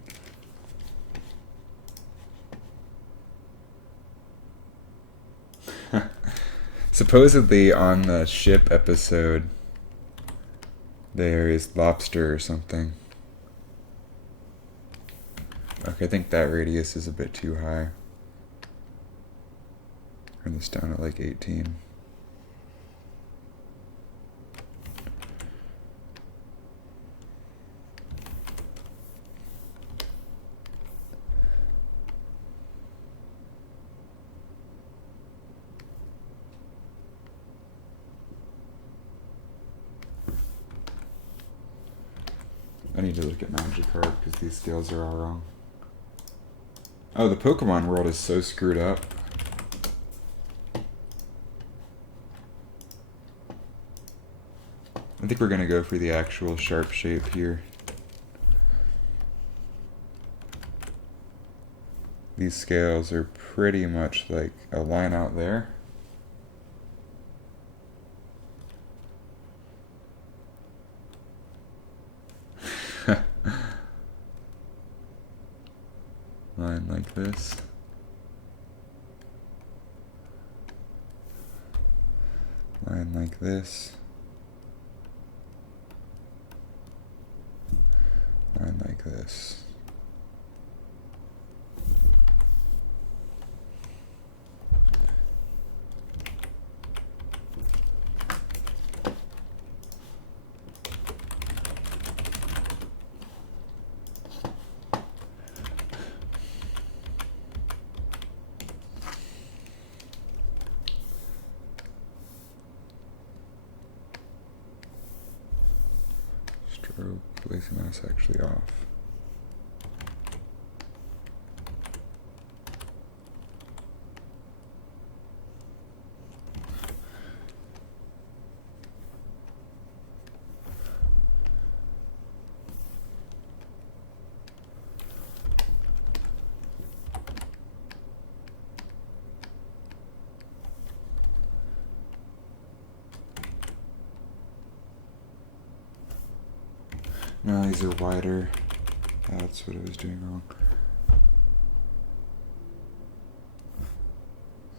Supposedly on the ship episode, there is lobster or something. Okay, I think that radius is a bit too high. Turn this down at like 18. I need to look at Magikarp because these scales are all wrong. Oh, the Pokemon world is so screwed up. I think we're going to go for the actual sharp shape here. These scales are pretty much like a line out there. Line like this. Line like this. Line like this. Placing that's actually off. No, these are wider. That's what I was doing wrong.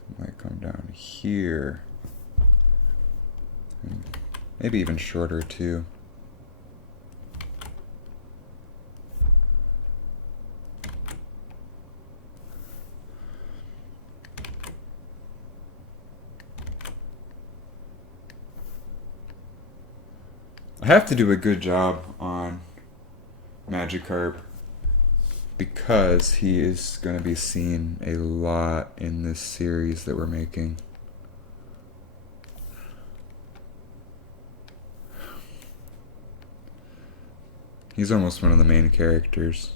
It might come down here. Maybe even shorter too. I have to do a good job on Magikarp because he is going to be seen a lot in this series that we're making. He's almost one of the main characters.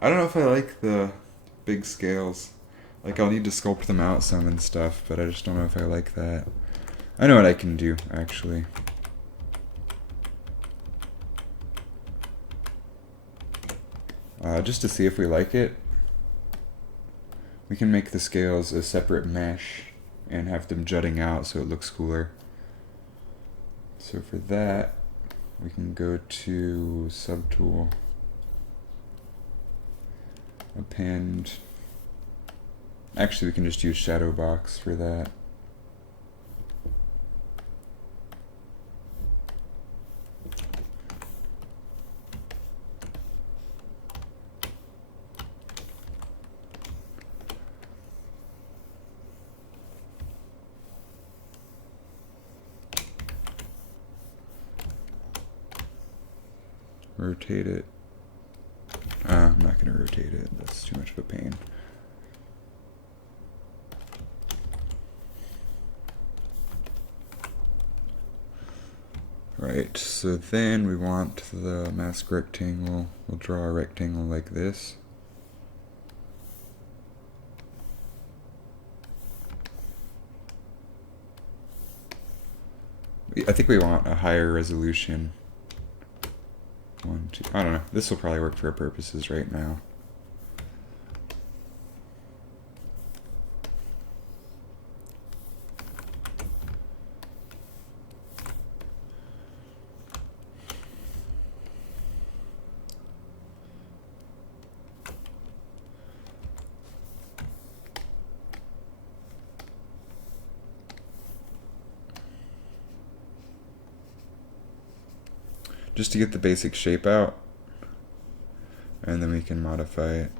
I don't know if I like the big scales. Like, I'll need to sculpt them out some and stuff, but I just don't know if I like that. I know what I can do, actually. Just to see if we like it, we can make the scales a separate mesh and have them jutting out so it looks cooler. So for that, we can go to Subtool, Append. Actually, we can just use Shadow Box for that. Rotate it. I'm not going to rotate it. That's too much of a pain. Right, so then we want the mask rectangle. We'll draw a rectangle like this. I think we want a higher resolution. 1, 2, I don't know. This will probably work for our purposes right now. just to get the basic shape out, and then we can modify it.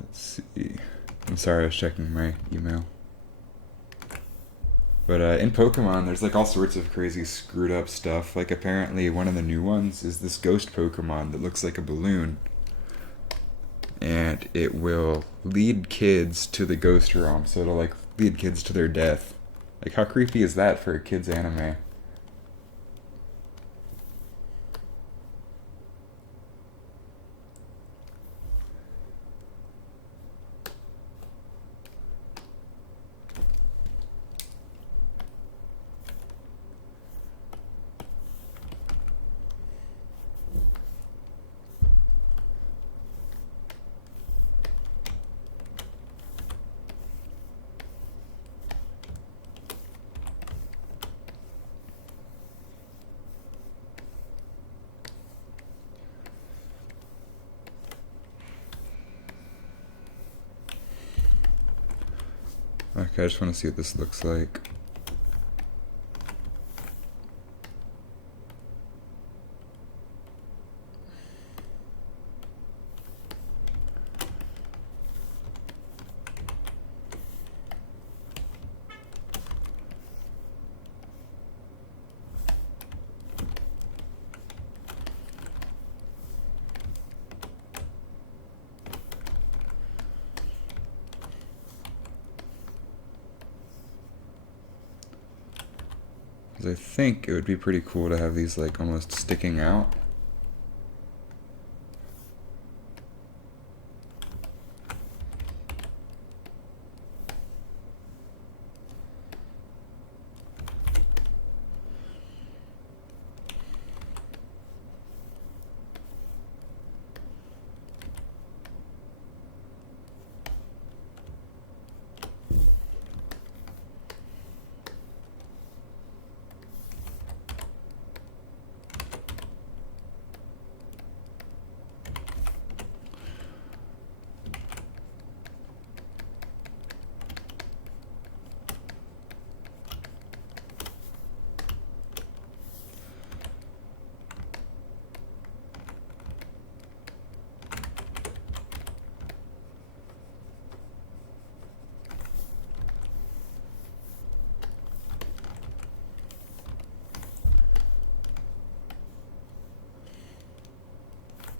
Let's see. I'm sorry, I was checking my email. But in Pokemon, there's like all sorts of crazy screwed up stuff. Like apparently one of the new ones is this ghost Pokemon that looks like a balloon. And it will lead kids to the ghost realm, so it'll like lead kids to their death. Like how creepy is that for a kid's anime? Okay, I just want to see what this looks like. I think it would be pretty cool to have these like almost sticking out.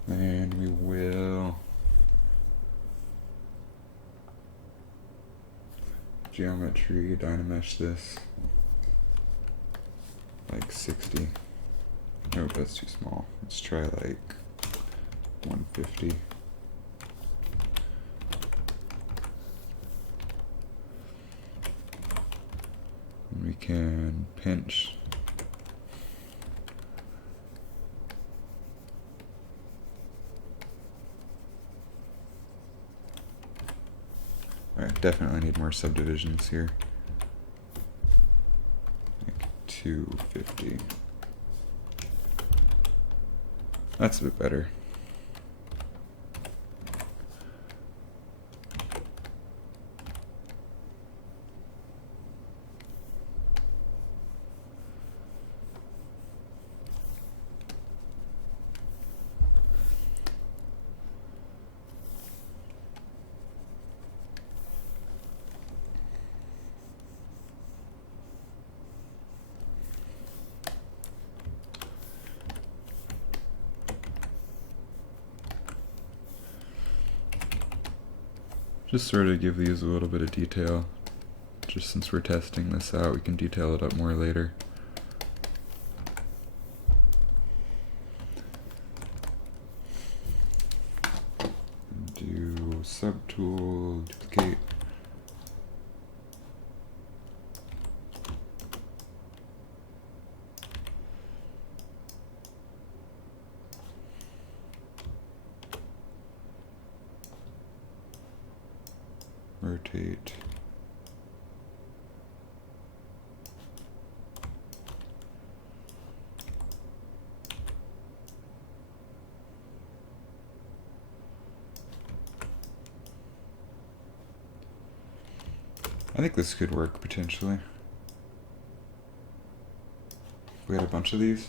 And we will geometry dynamesh this like 60. Nope, that's too small. Let's try like 150. And we can pinch. Alright, definitely need more subdivisions here. Like 250. That's a bit better. Just sort of give these a little bit of detail. Just since we're testing this out, we can detail it up more later. Do subtool, duplicate. rotate. I think this could work potentially. We had a bunch of these.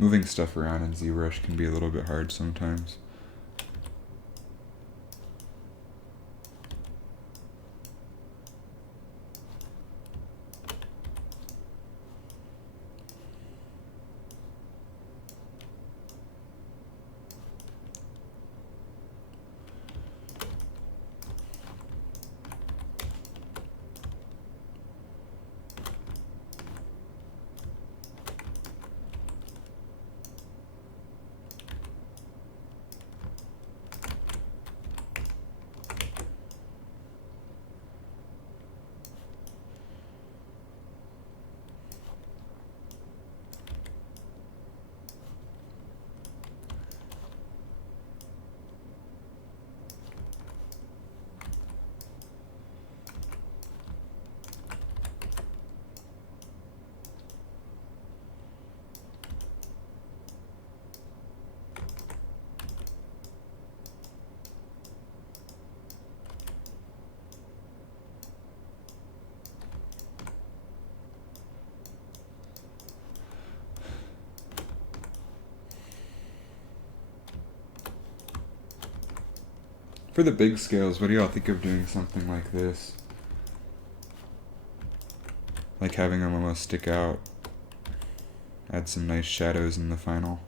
Moving stuff around in ZBrush can be a little bit hard sometimes. For the big scales, what do y'all think of doing something like this? Like having them almost stick out. Add some nice shadows in the final.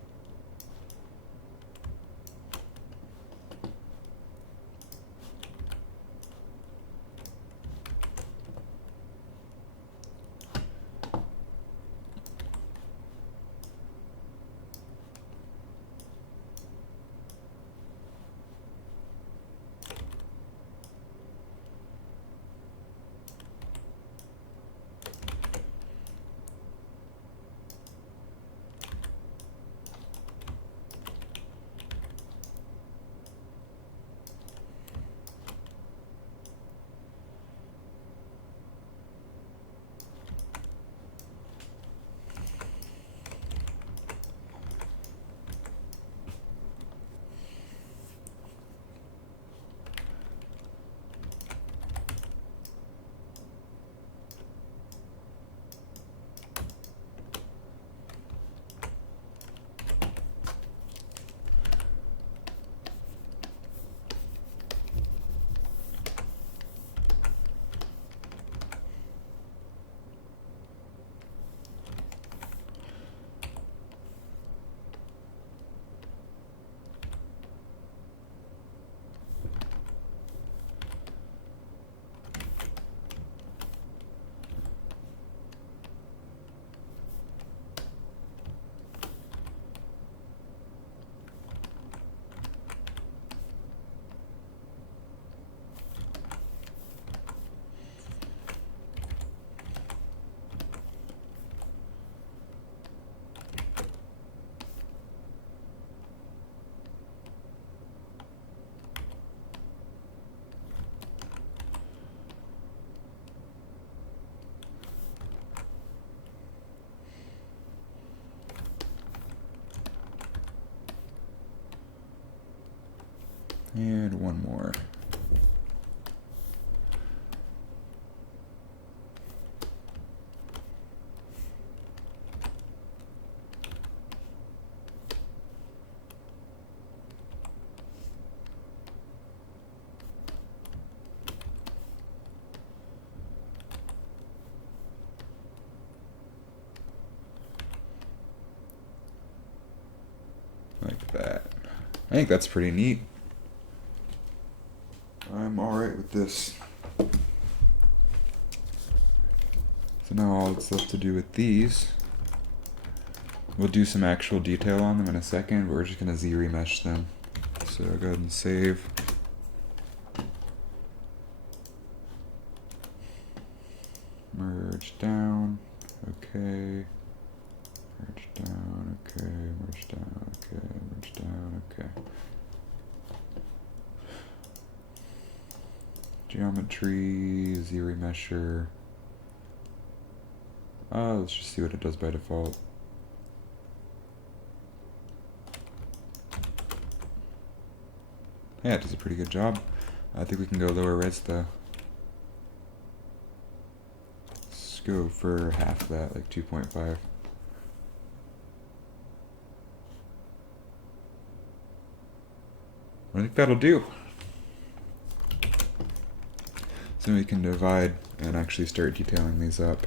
And one more. Like that. I think that's pretty neat. I'm alright with this. So now all that's left to do with these, we'll do some actual detail on them in a second, but we're just going to Z-remesh them. So go ahead and save. Merge down, okay. Merge down, okay. Merge down, okay. Merge down, okay. Geometry, Z-remesher. Let's just see what it does by default. Yeah, it does a pretty good job. I think we can go lower res though. Let's go for half that, like 2.5. I think that'll do. So we can divide and actually start detailing these up.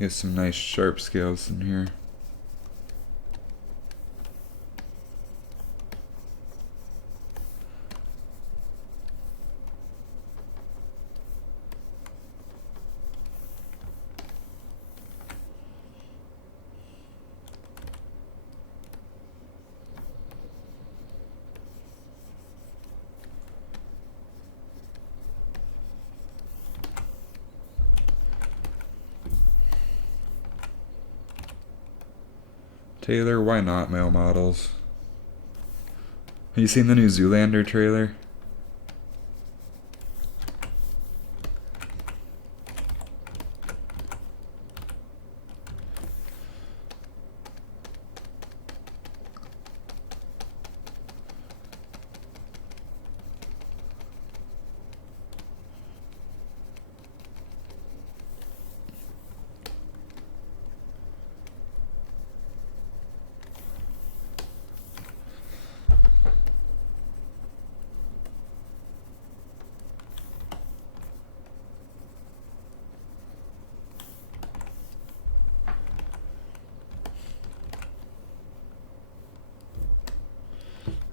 Get some nice sharp scales in here. Taylor, why not male models? Have you seen the new Zoolander trailer?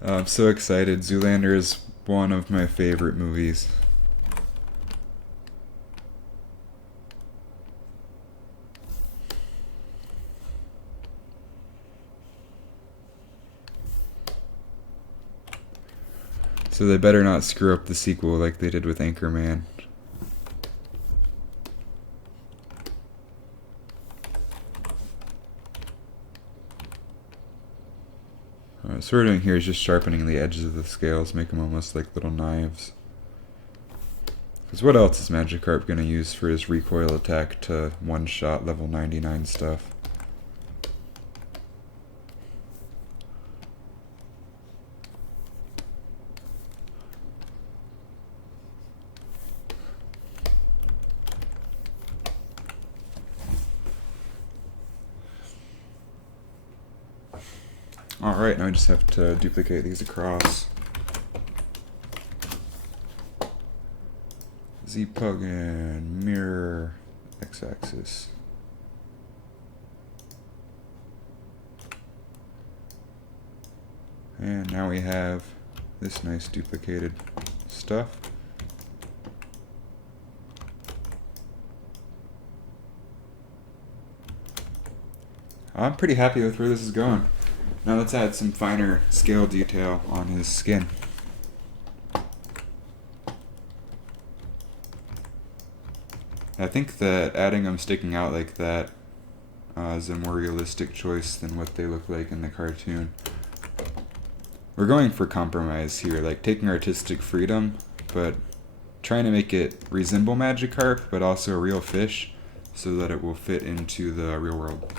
I'm so excited. Zoolander is one of my favorite movies. So they better not screw up the sequel like they did with Anchorman. So what we're doing here is just sharpening the edges of the scales, make them almost like little knives. Because what else is Magikarp going to use for his recoil attack to one-shot level 99 stuff? Alright, now I just have to duplicate these across. Z-pug and mirror x-axis. And now we have this nice duplicated stuff. I'm pretty happy with where this is going. Now let's add some finer scale detail on his skin. I think that adding them sticking out like that is a more realistic choice than what they look like in the cartoon. We're going for compromise here, like taking artistic freedom, but trying to make it resemble Magikarp, but also a real fish, so that it will fit into the real world.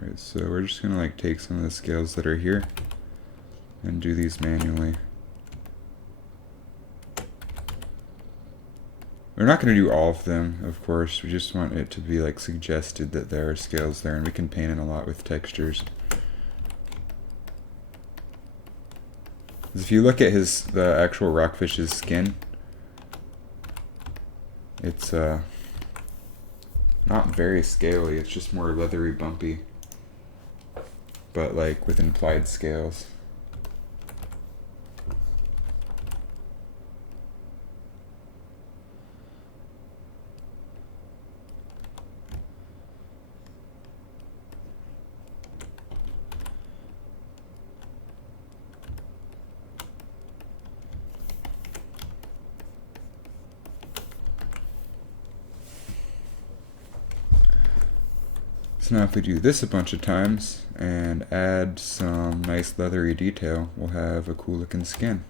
Alright, so we're just going to like take some of the scales that are here and do these manually. We're not going to do all of them, of course. We just want it to be like suggested that there are scales there, and we can paint in a lot with textures. If you look at the actual rockfish's skin, it's not very scaly. It's just more leathery, bumpy, but like with implied scales. So now if we do this a bunch of times and add some nice leathery detail, we'll have a cool looking skin.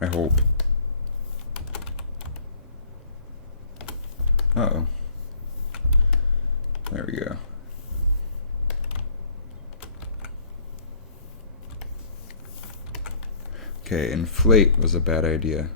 I hope. Uh-oh. There we go. Okay, inflate was a bad idea.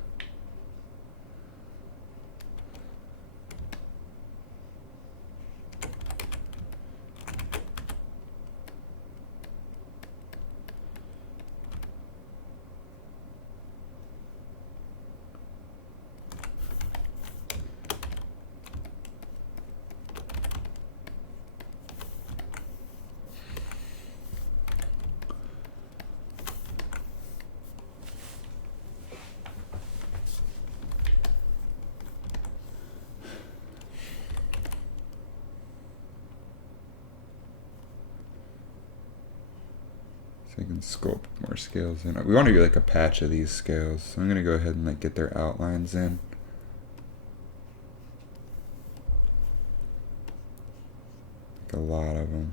So I can sculpt more scales in. We want to do like a patch of these scales, so I'm going to go ahead and like get their outlines in. Like a lot of them.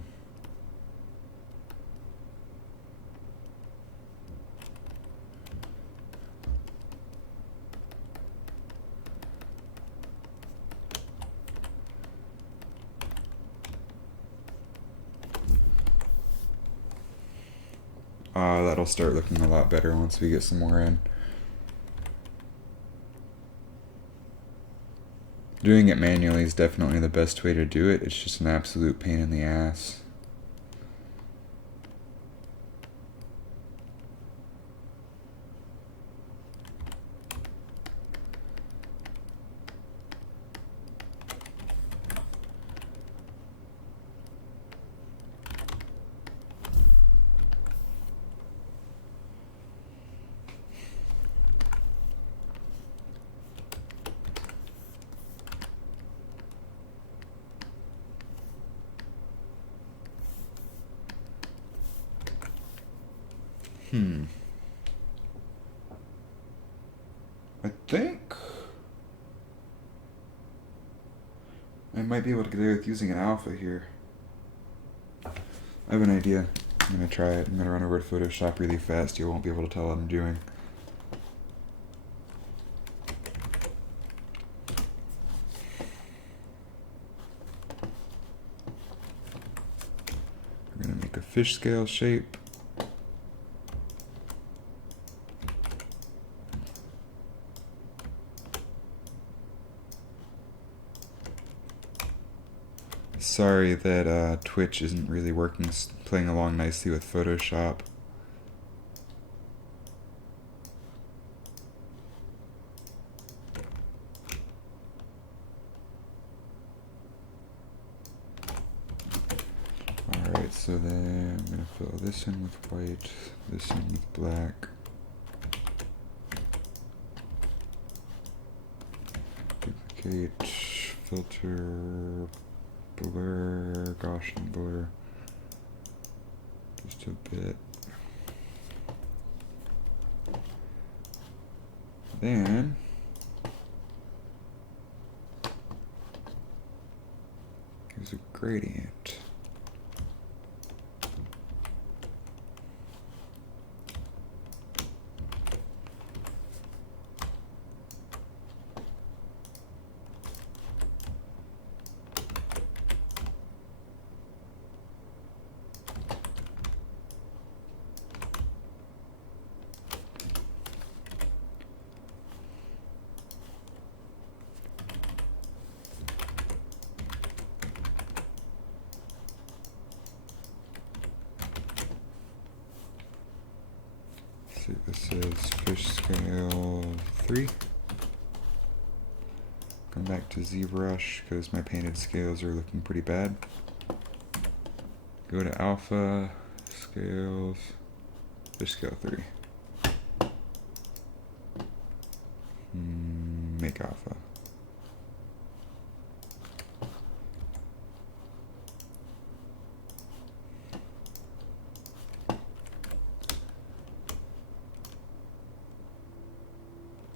That'll start looking a lot better once we get some more in. Doing it manually is definitely the best way to do it. It's just an absolute pain in the ass. I think I might be able to get away with using an alpha here. I have an idea. I'm going to try it. I'm going to run over to Photoshop really fast. You won't be able to tell what I'm doing. We're going to make a fish scale shape. Sorry that Twitch isn't really working, playing along nicely with Photoshop. Alright, so then I'm going to fill this in with white, this in with black. Duplicate, filter, blur, Gaussian blur, just a bit. Then use a gradient. is fish scale 3. Come back to ZBrush because my painted scales are looking pretty bad. Go to alpha, scales, fish scale 3. Make alpha.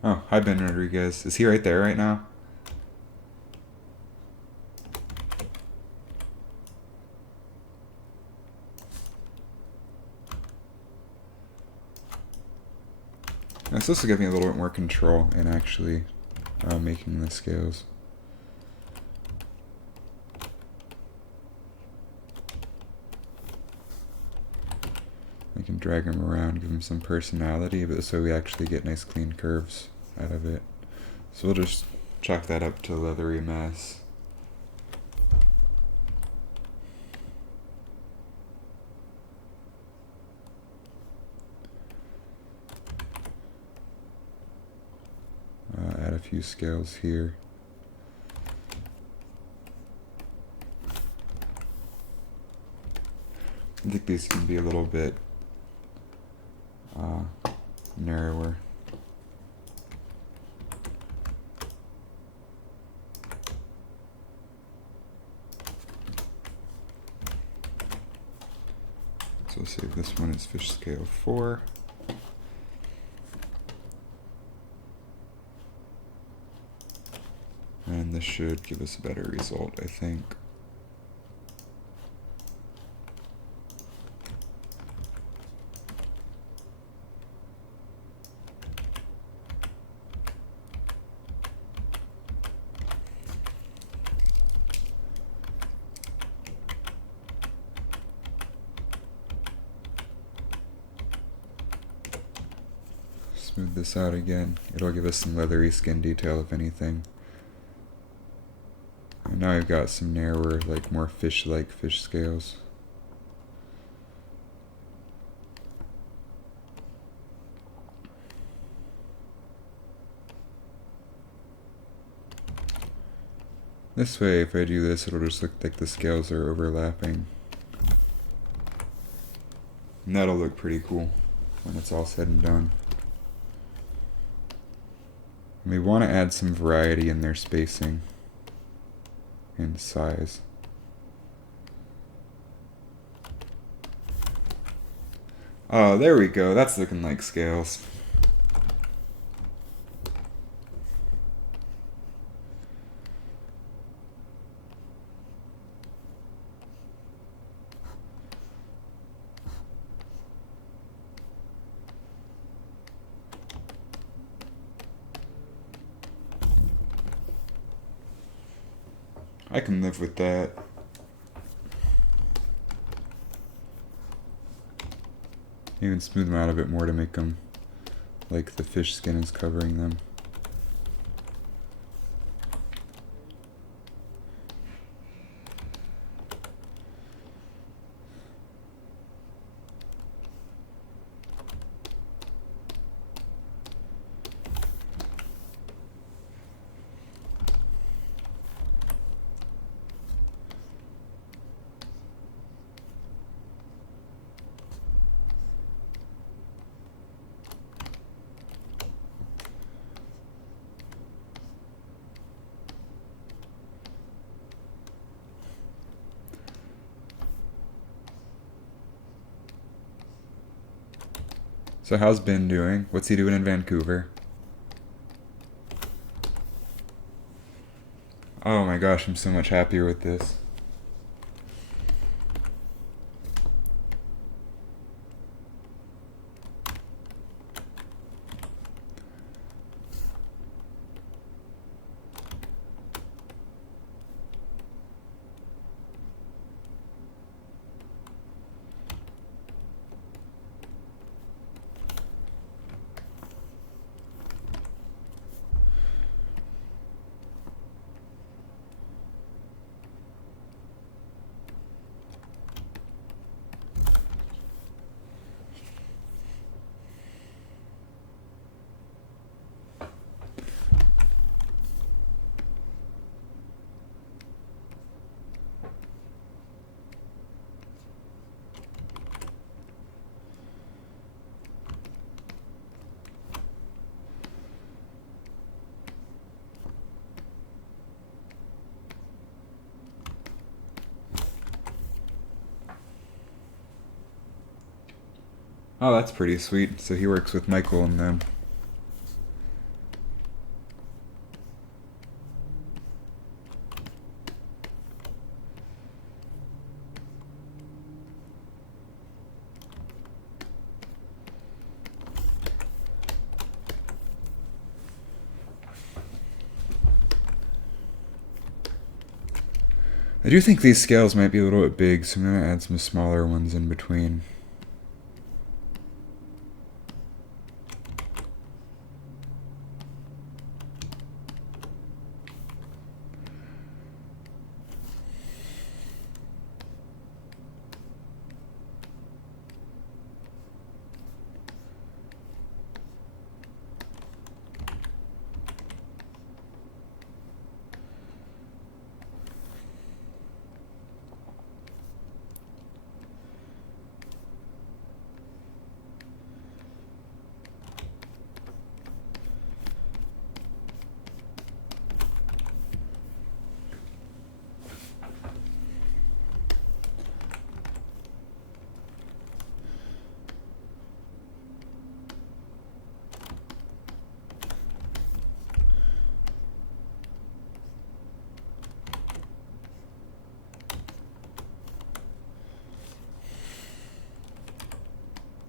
Oh, hi Ben Rodriguez. Is he right there right now? So this will give me a little bit more control in actually making the scales. I can drag them around, give them some personality, but so we actually get nice clean curves out of it. So we'll just chalk that up to a leathery mess. Add a few scales here. I think these can be a little bit narrower. So we'll save this one as fish scale 4. And this should give us a better result, I think. Smooth this out again. It'll give us some leathery skin detail, if anything. And now I've got some narrower, like more fish-like fish scales. This way, if I do this, it'll just look like the scales are overlapping. And that'll look pretty cool when it's all said and done. And we want to add some variety in their spacing and size. Oh, there we go. That's looking like scales. I can live with that. Even smooth them out a bit more to make them like the fish skin is covering them. So how's Ben doing? What's he doing in Vancouver? Oh my gosh, I'm so much happier with this. Oh, that's pretty sweet. So he works with Michael and them. I do think these scales might be a little bit big, so I'm going to add some smaller ones in between.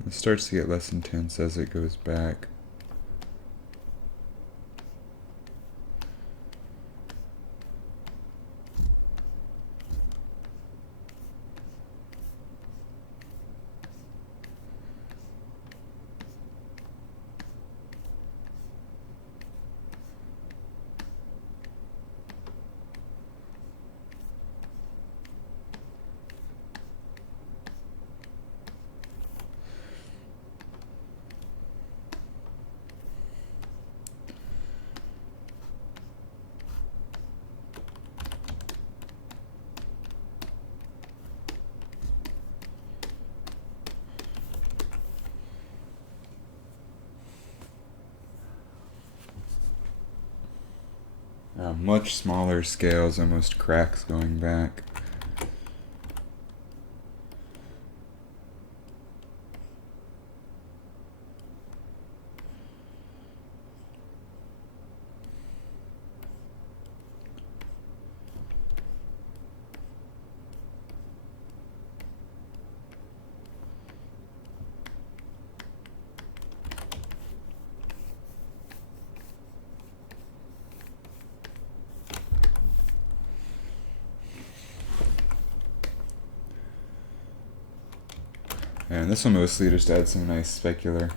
It starts to get less intense as it goes back. Much smaller scales, almost cracks going back. And this will mostly just add some nice specular.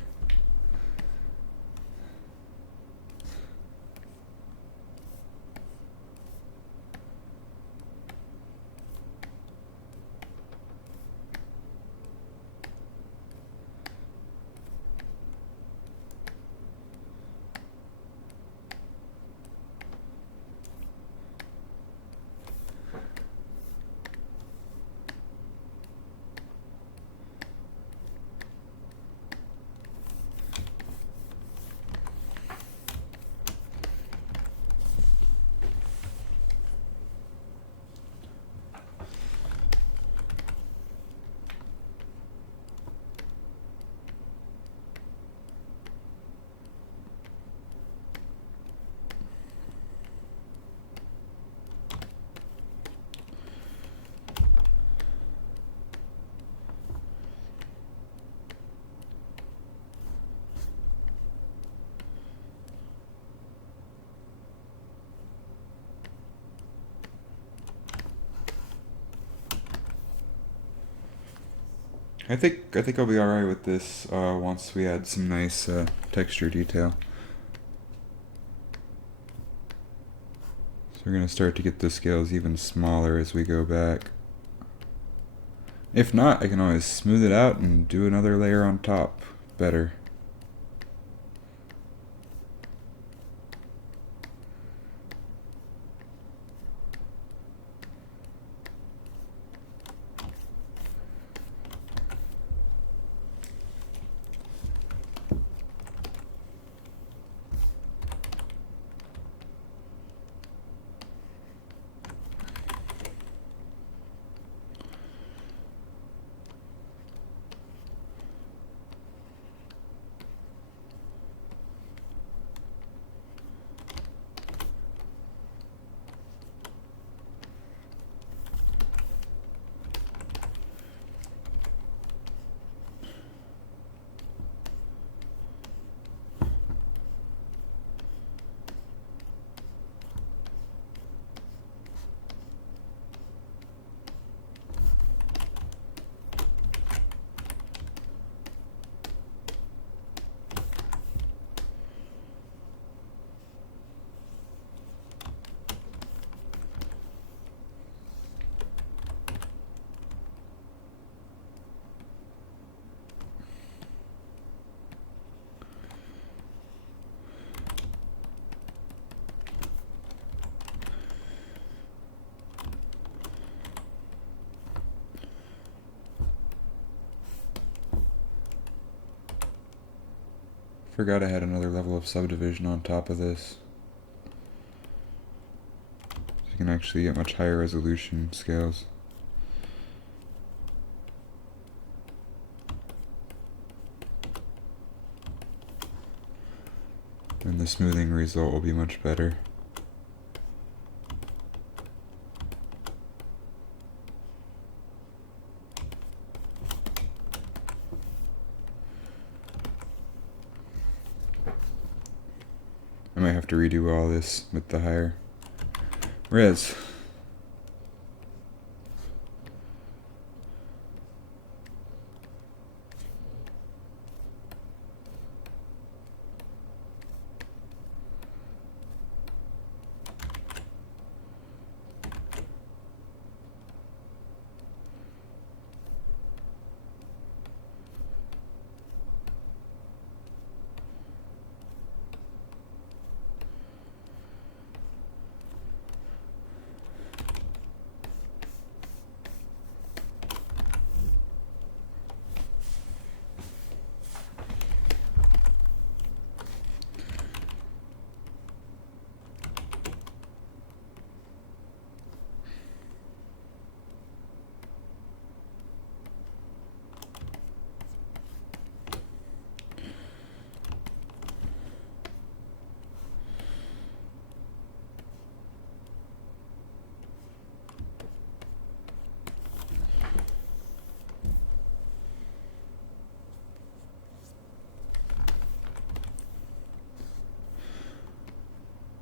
I think I'll be alright with this once we add some nice texture detail. So we're going to start to get the scales even smaller as we go back. If not, I can always smooth it out and do another layer on top better. Forgot I had another level of subdivision on top of this. You can actually get much higher resolution scales. And the smoothing result will be much better. I might have to redo all this with the higher res.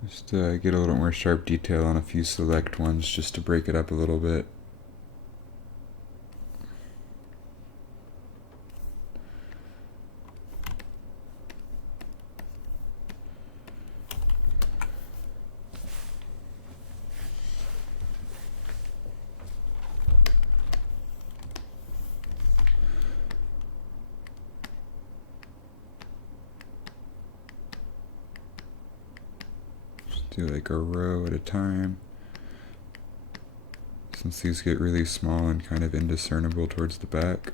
Just get a little more sharp detail on a few select ones just to break it up a little bit. Do like a row at a time, since these get really small and kind of indiscernible towards the back.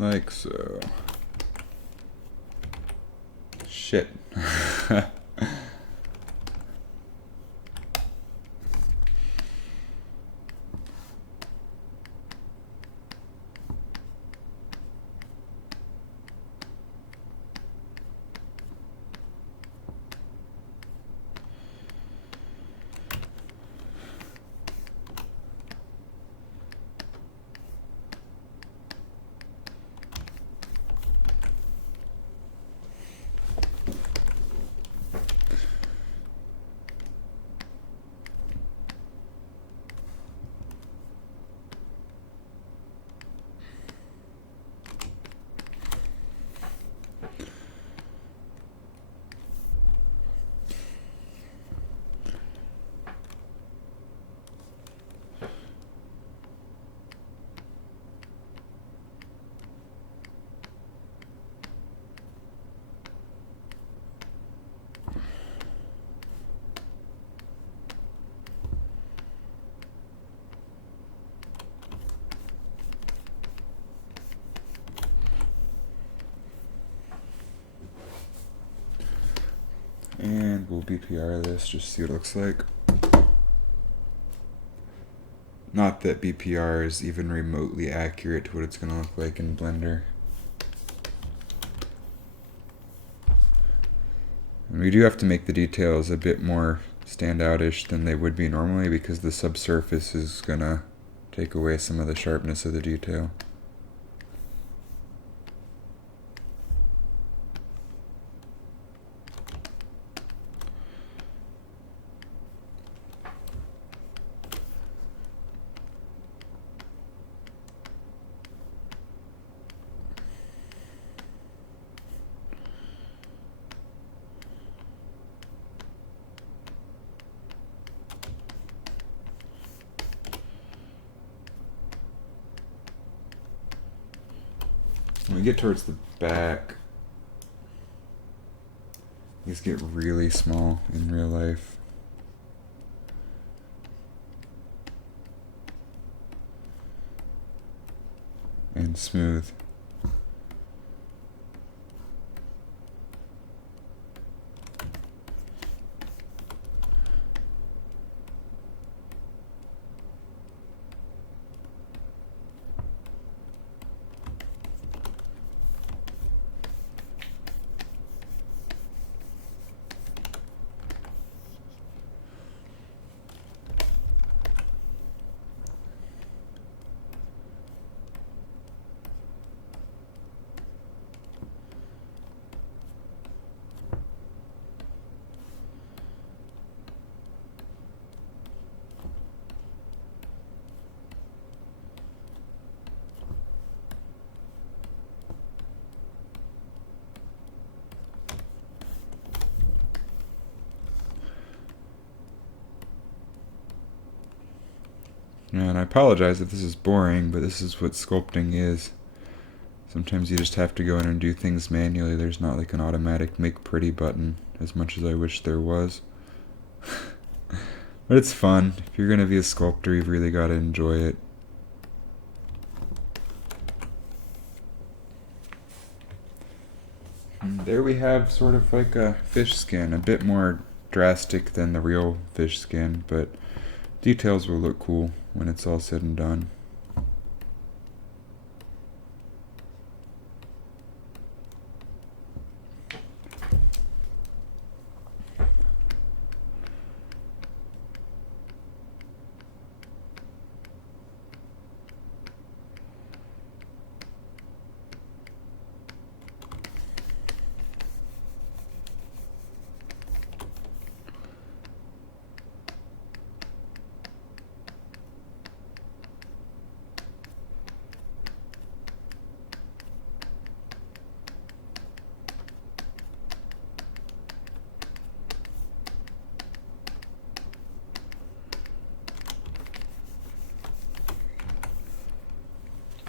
Like so. Shit. And we'll BPR this, just see what it looks like. Not that BPR is even remotely accurate to what it's going to look like in Blender. And we do have to make the details a bit more standout-ish than they would be normally, because the subsurface is going to take away some of the sharpness of the detail. we get towards the back, these get really small in real life. And smooth. And I apologize if this is boring, but this is what sculpting is. Sometimes you just have to go in and do things manually. There's not like an automatic make pretty button, as much as I wish there was. But it's fun. If you're going to be a sculptor, you've really got to enjoy it. And there we have sort of like a fish skin, a bit more drastic than the real fish skin, but details will look cool when it's all said and done.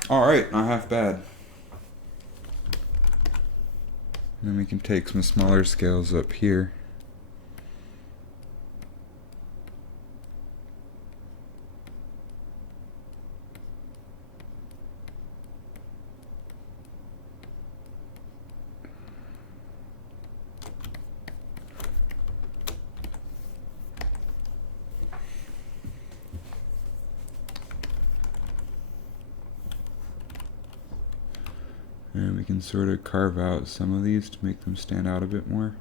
Alright, not half bad. And then we can take some smaller scales up here. And we can sort of carve out some of these to make them stand out a bit more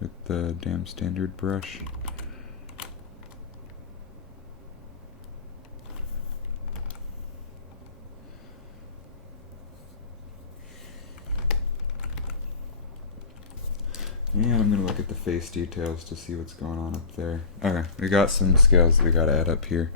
with the damn standard brush. And I'm going to look at the face details to see what's going on up there. Okay, we got some scales that we got to add up here.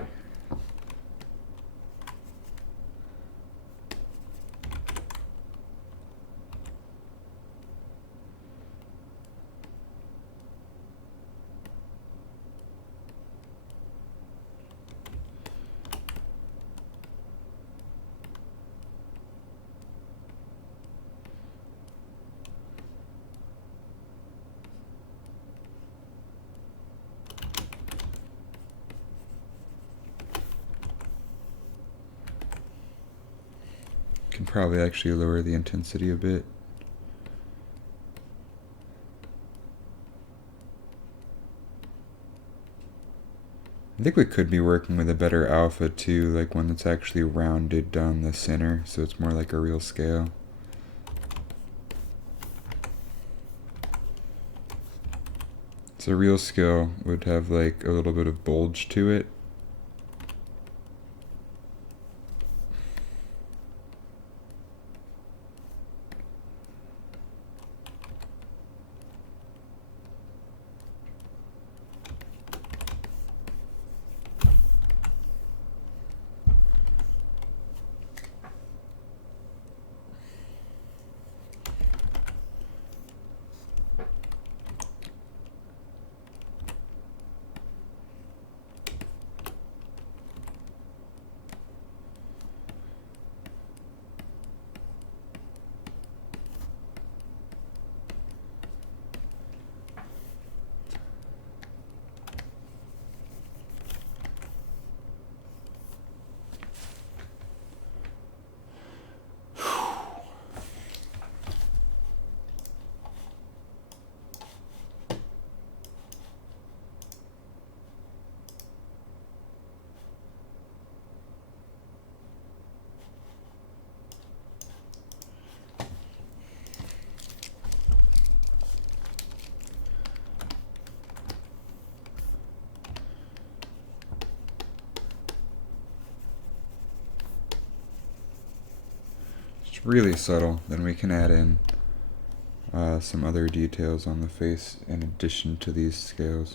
Can probably actually lower the intensity a bit. I think we could be working with a better alpha too, like one that's actually rounded down the center, so it's more like a real scale. So a real scale would have like a little bit of bulge to it. really subtle, then we can add in some other details on the face in addition to these scales.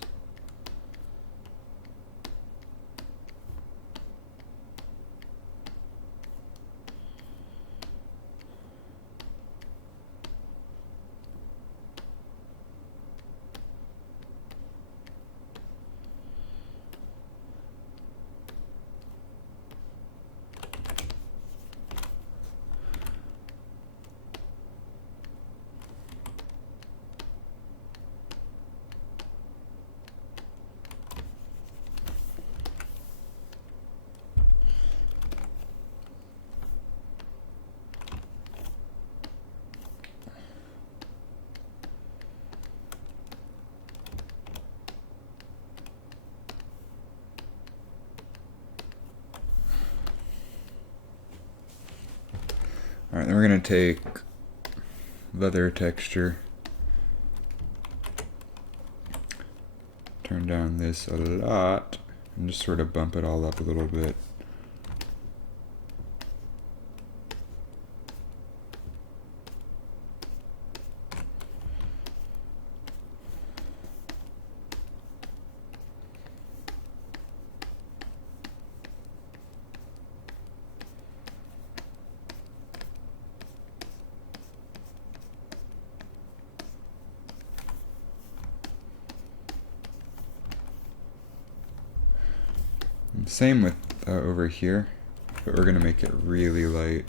Alright, then we're going to take leather texture, turn down this a lot, and just sort of bump it all up a little bit. Same with over here, but we're going to make it really light.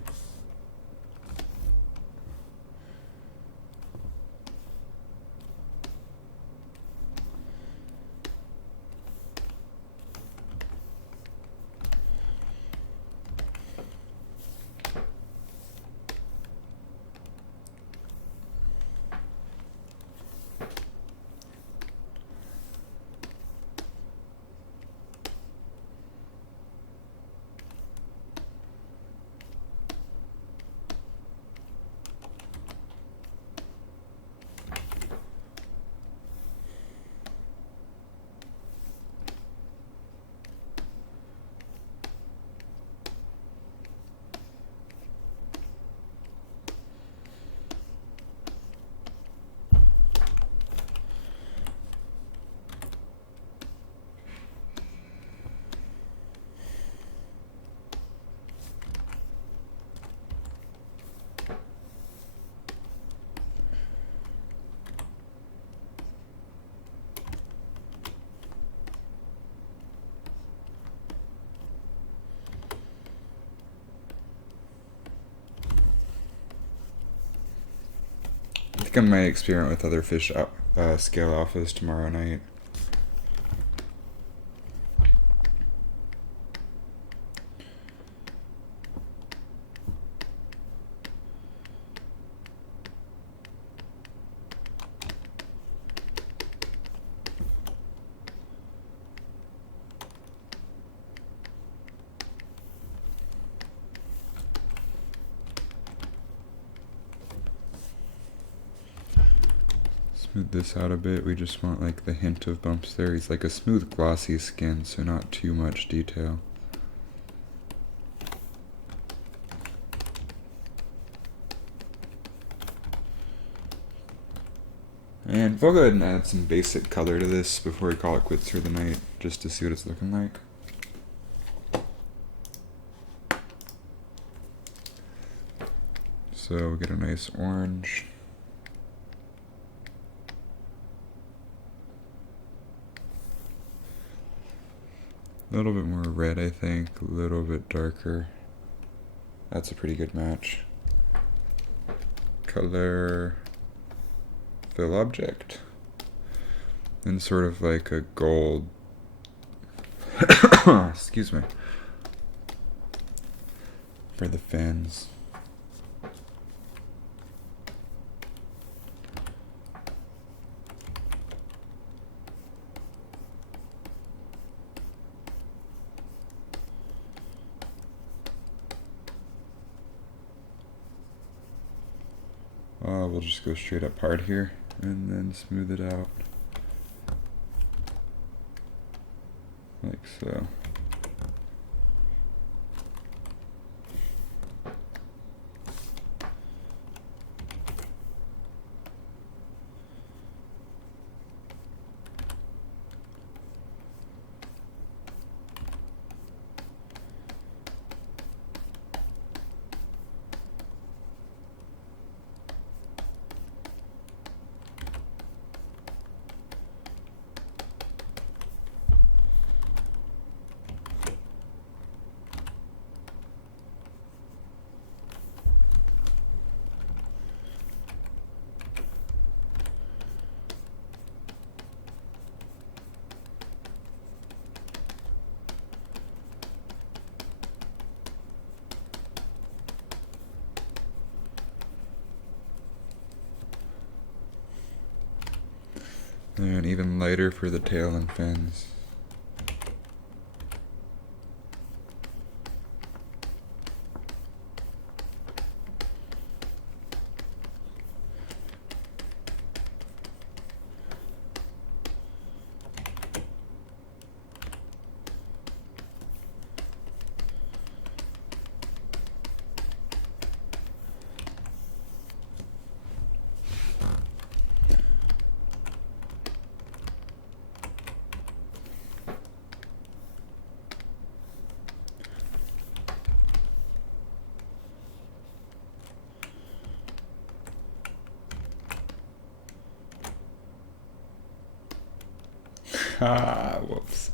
I think I might experiment with other fish scale alphas tomorrow night. Smooth this out a bit. We just want like the hint of bumps there. He's like a smooth glossy skin, so not too much detail. And we'll go ahead and add some basic color to this before we call it quits for the night, just to see what it's looking like. So we get a nice orange. A little bit more red, I think, a little bit darker. That's a pretty good match. Color, fill object, and sort of like a gold, excuse me, for the fins. We'll just go straight up hard here and then smooth it out like so. And even lighter for the tail and fins. Ah, whoops.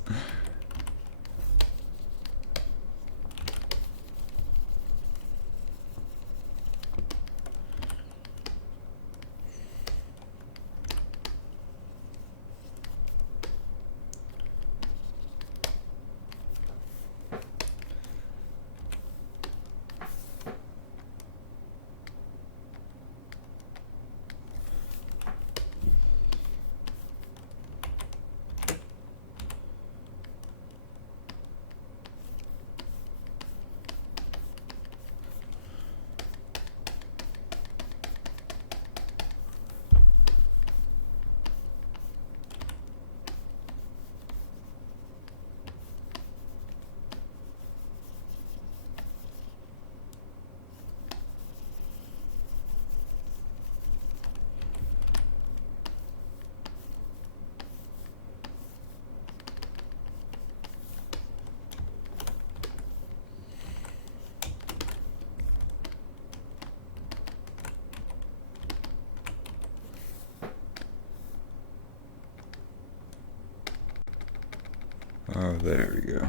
Oh, there we go.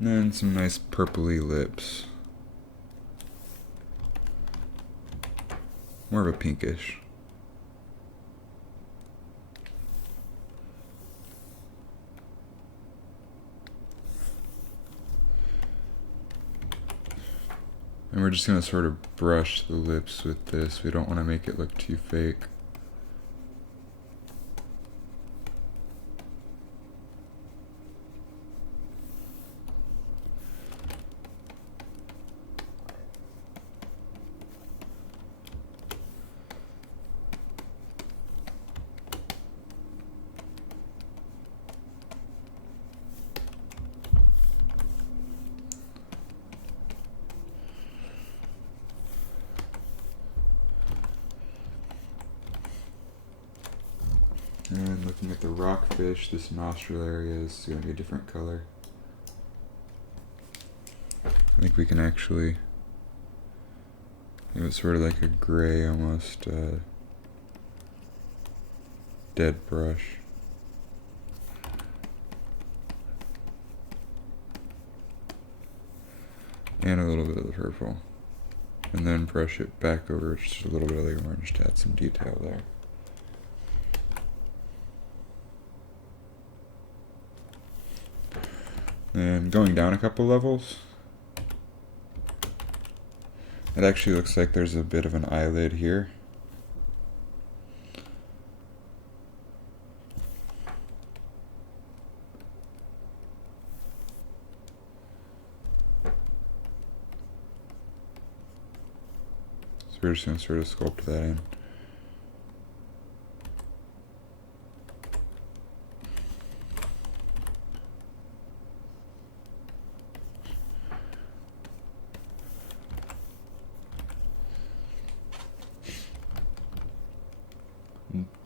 And then some nice purpley lips. More of a pinkish. And we're just going to sort of brush the lips with this. We don't want to make it look too fake. And looking at the rockfish, this nostril area is going to be a different color. I think we can actually give it sort of like a gray, almost dead brush. And a little bit of the purple. And then brush it back over just a little bit of the orange to add some detail there. And going down a couple levels, it actually looks like there's a bit of an eyelid here. So we're just going to sort of sculpt that in.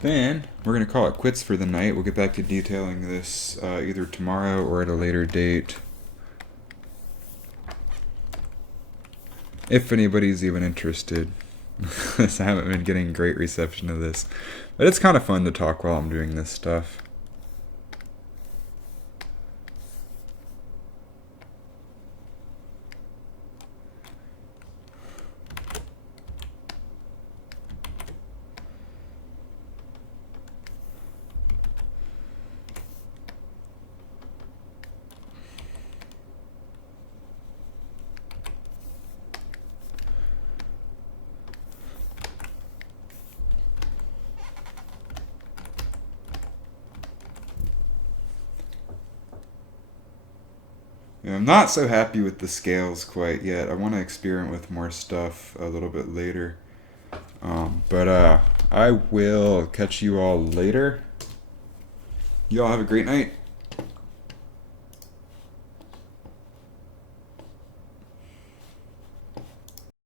Then we're going to call it quits for the night. We'll get back to detailing this either tomorrow or at a later date. If anybody's even interested. I haven't been getting great reception of this. But it's kind of fun to talk while I'm doing this stuff. Yeah, I'm not so happy with the scales quite yet. I want to experiment with more stuff a little bit later. But I will catch you all later. You all have a great night.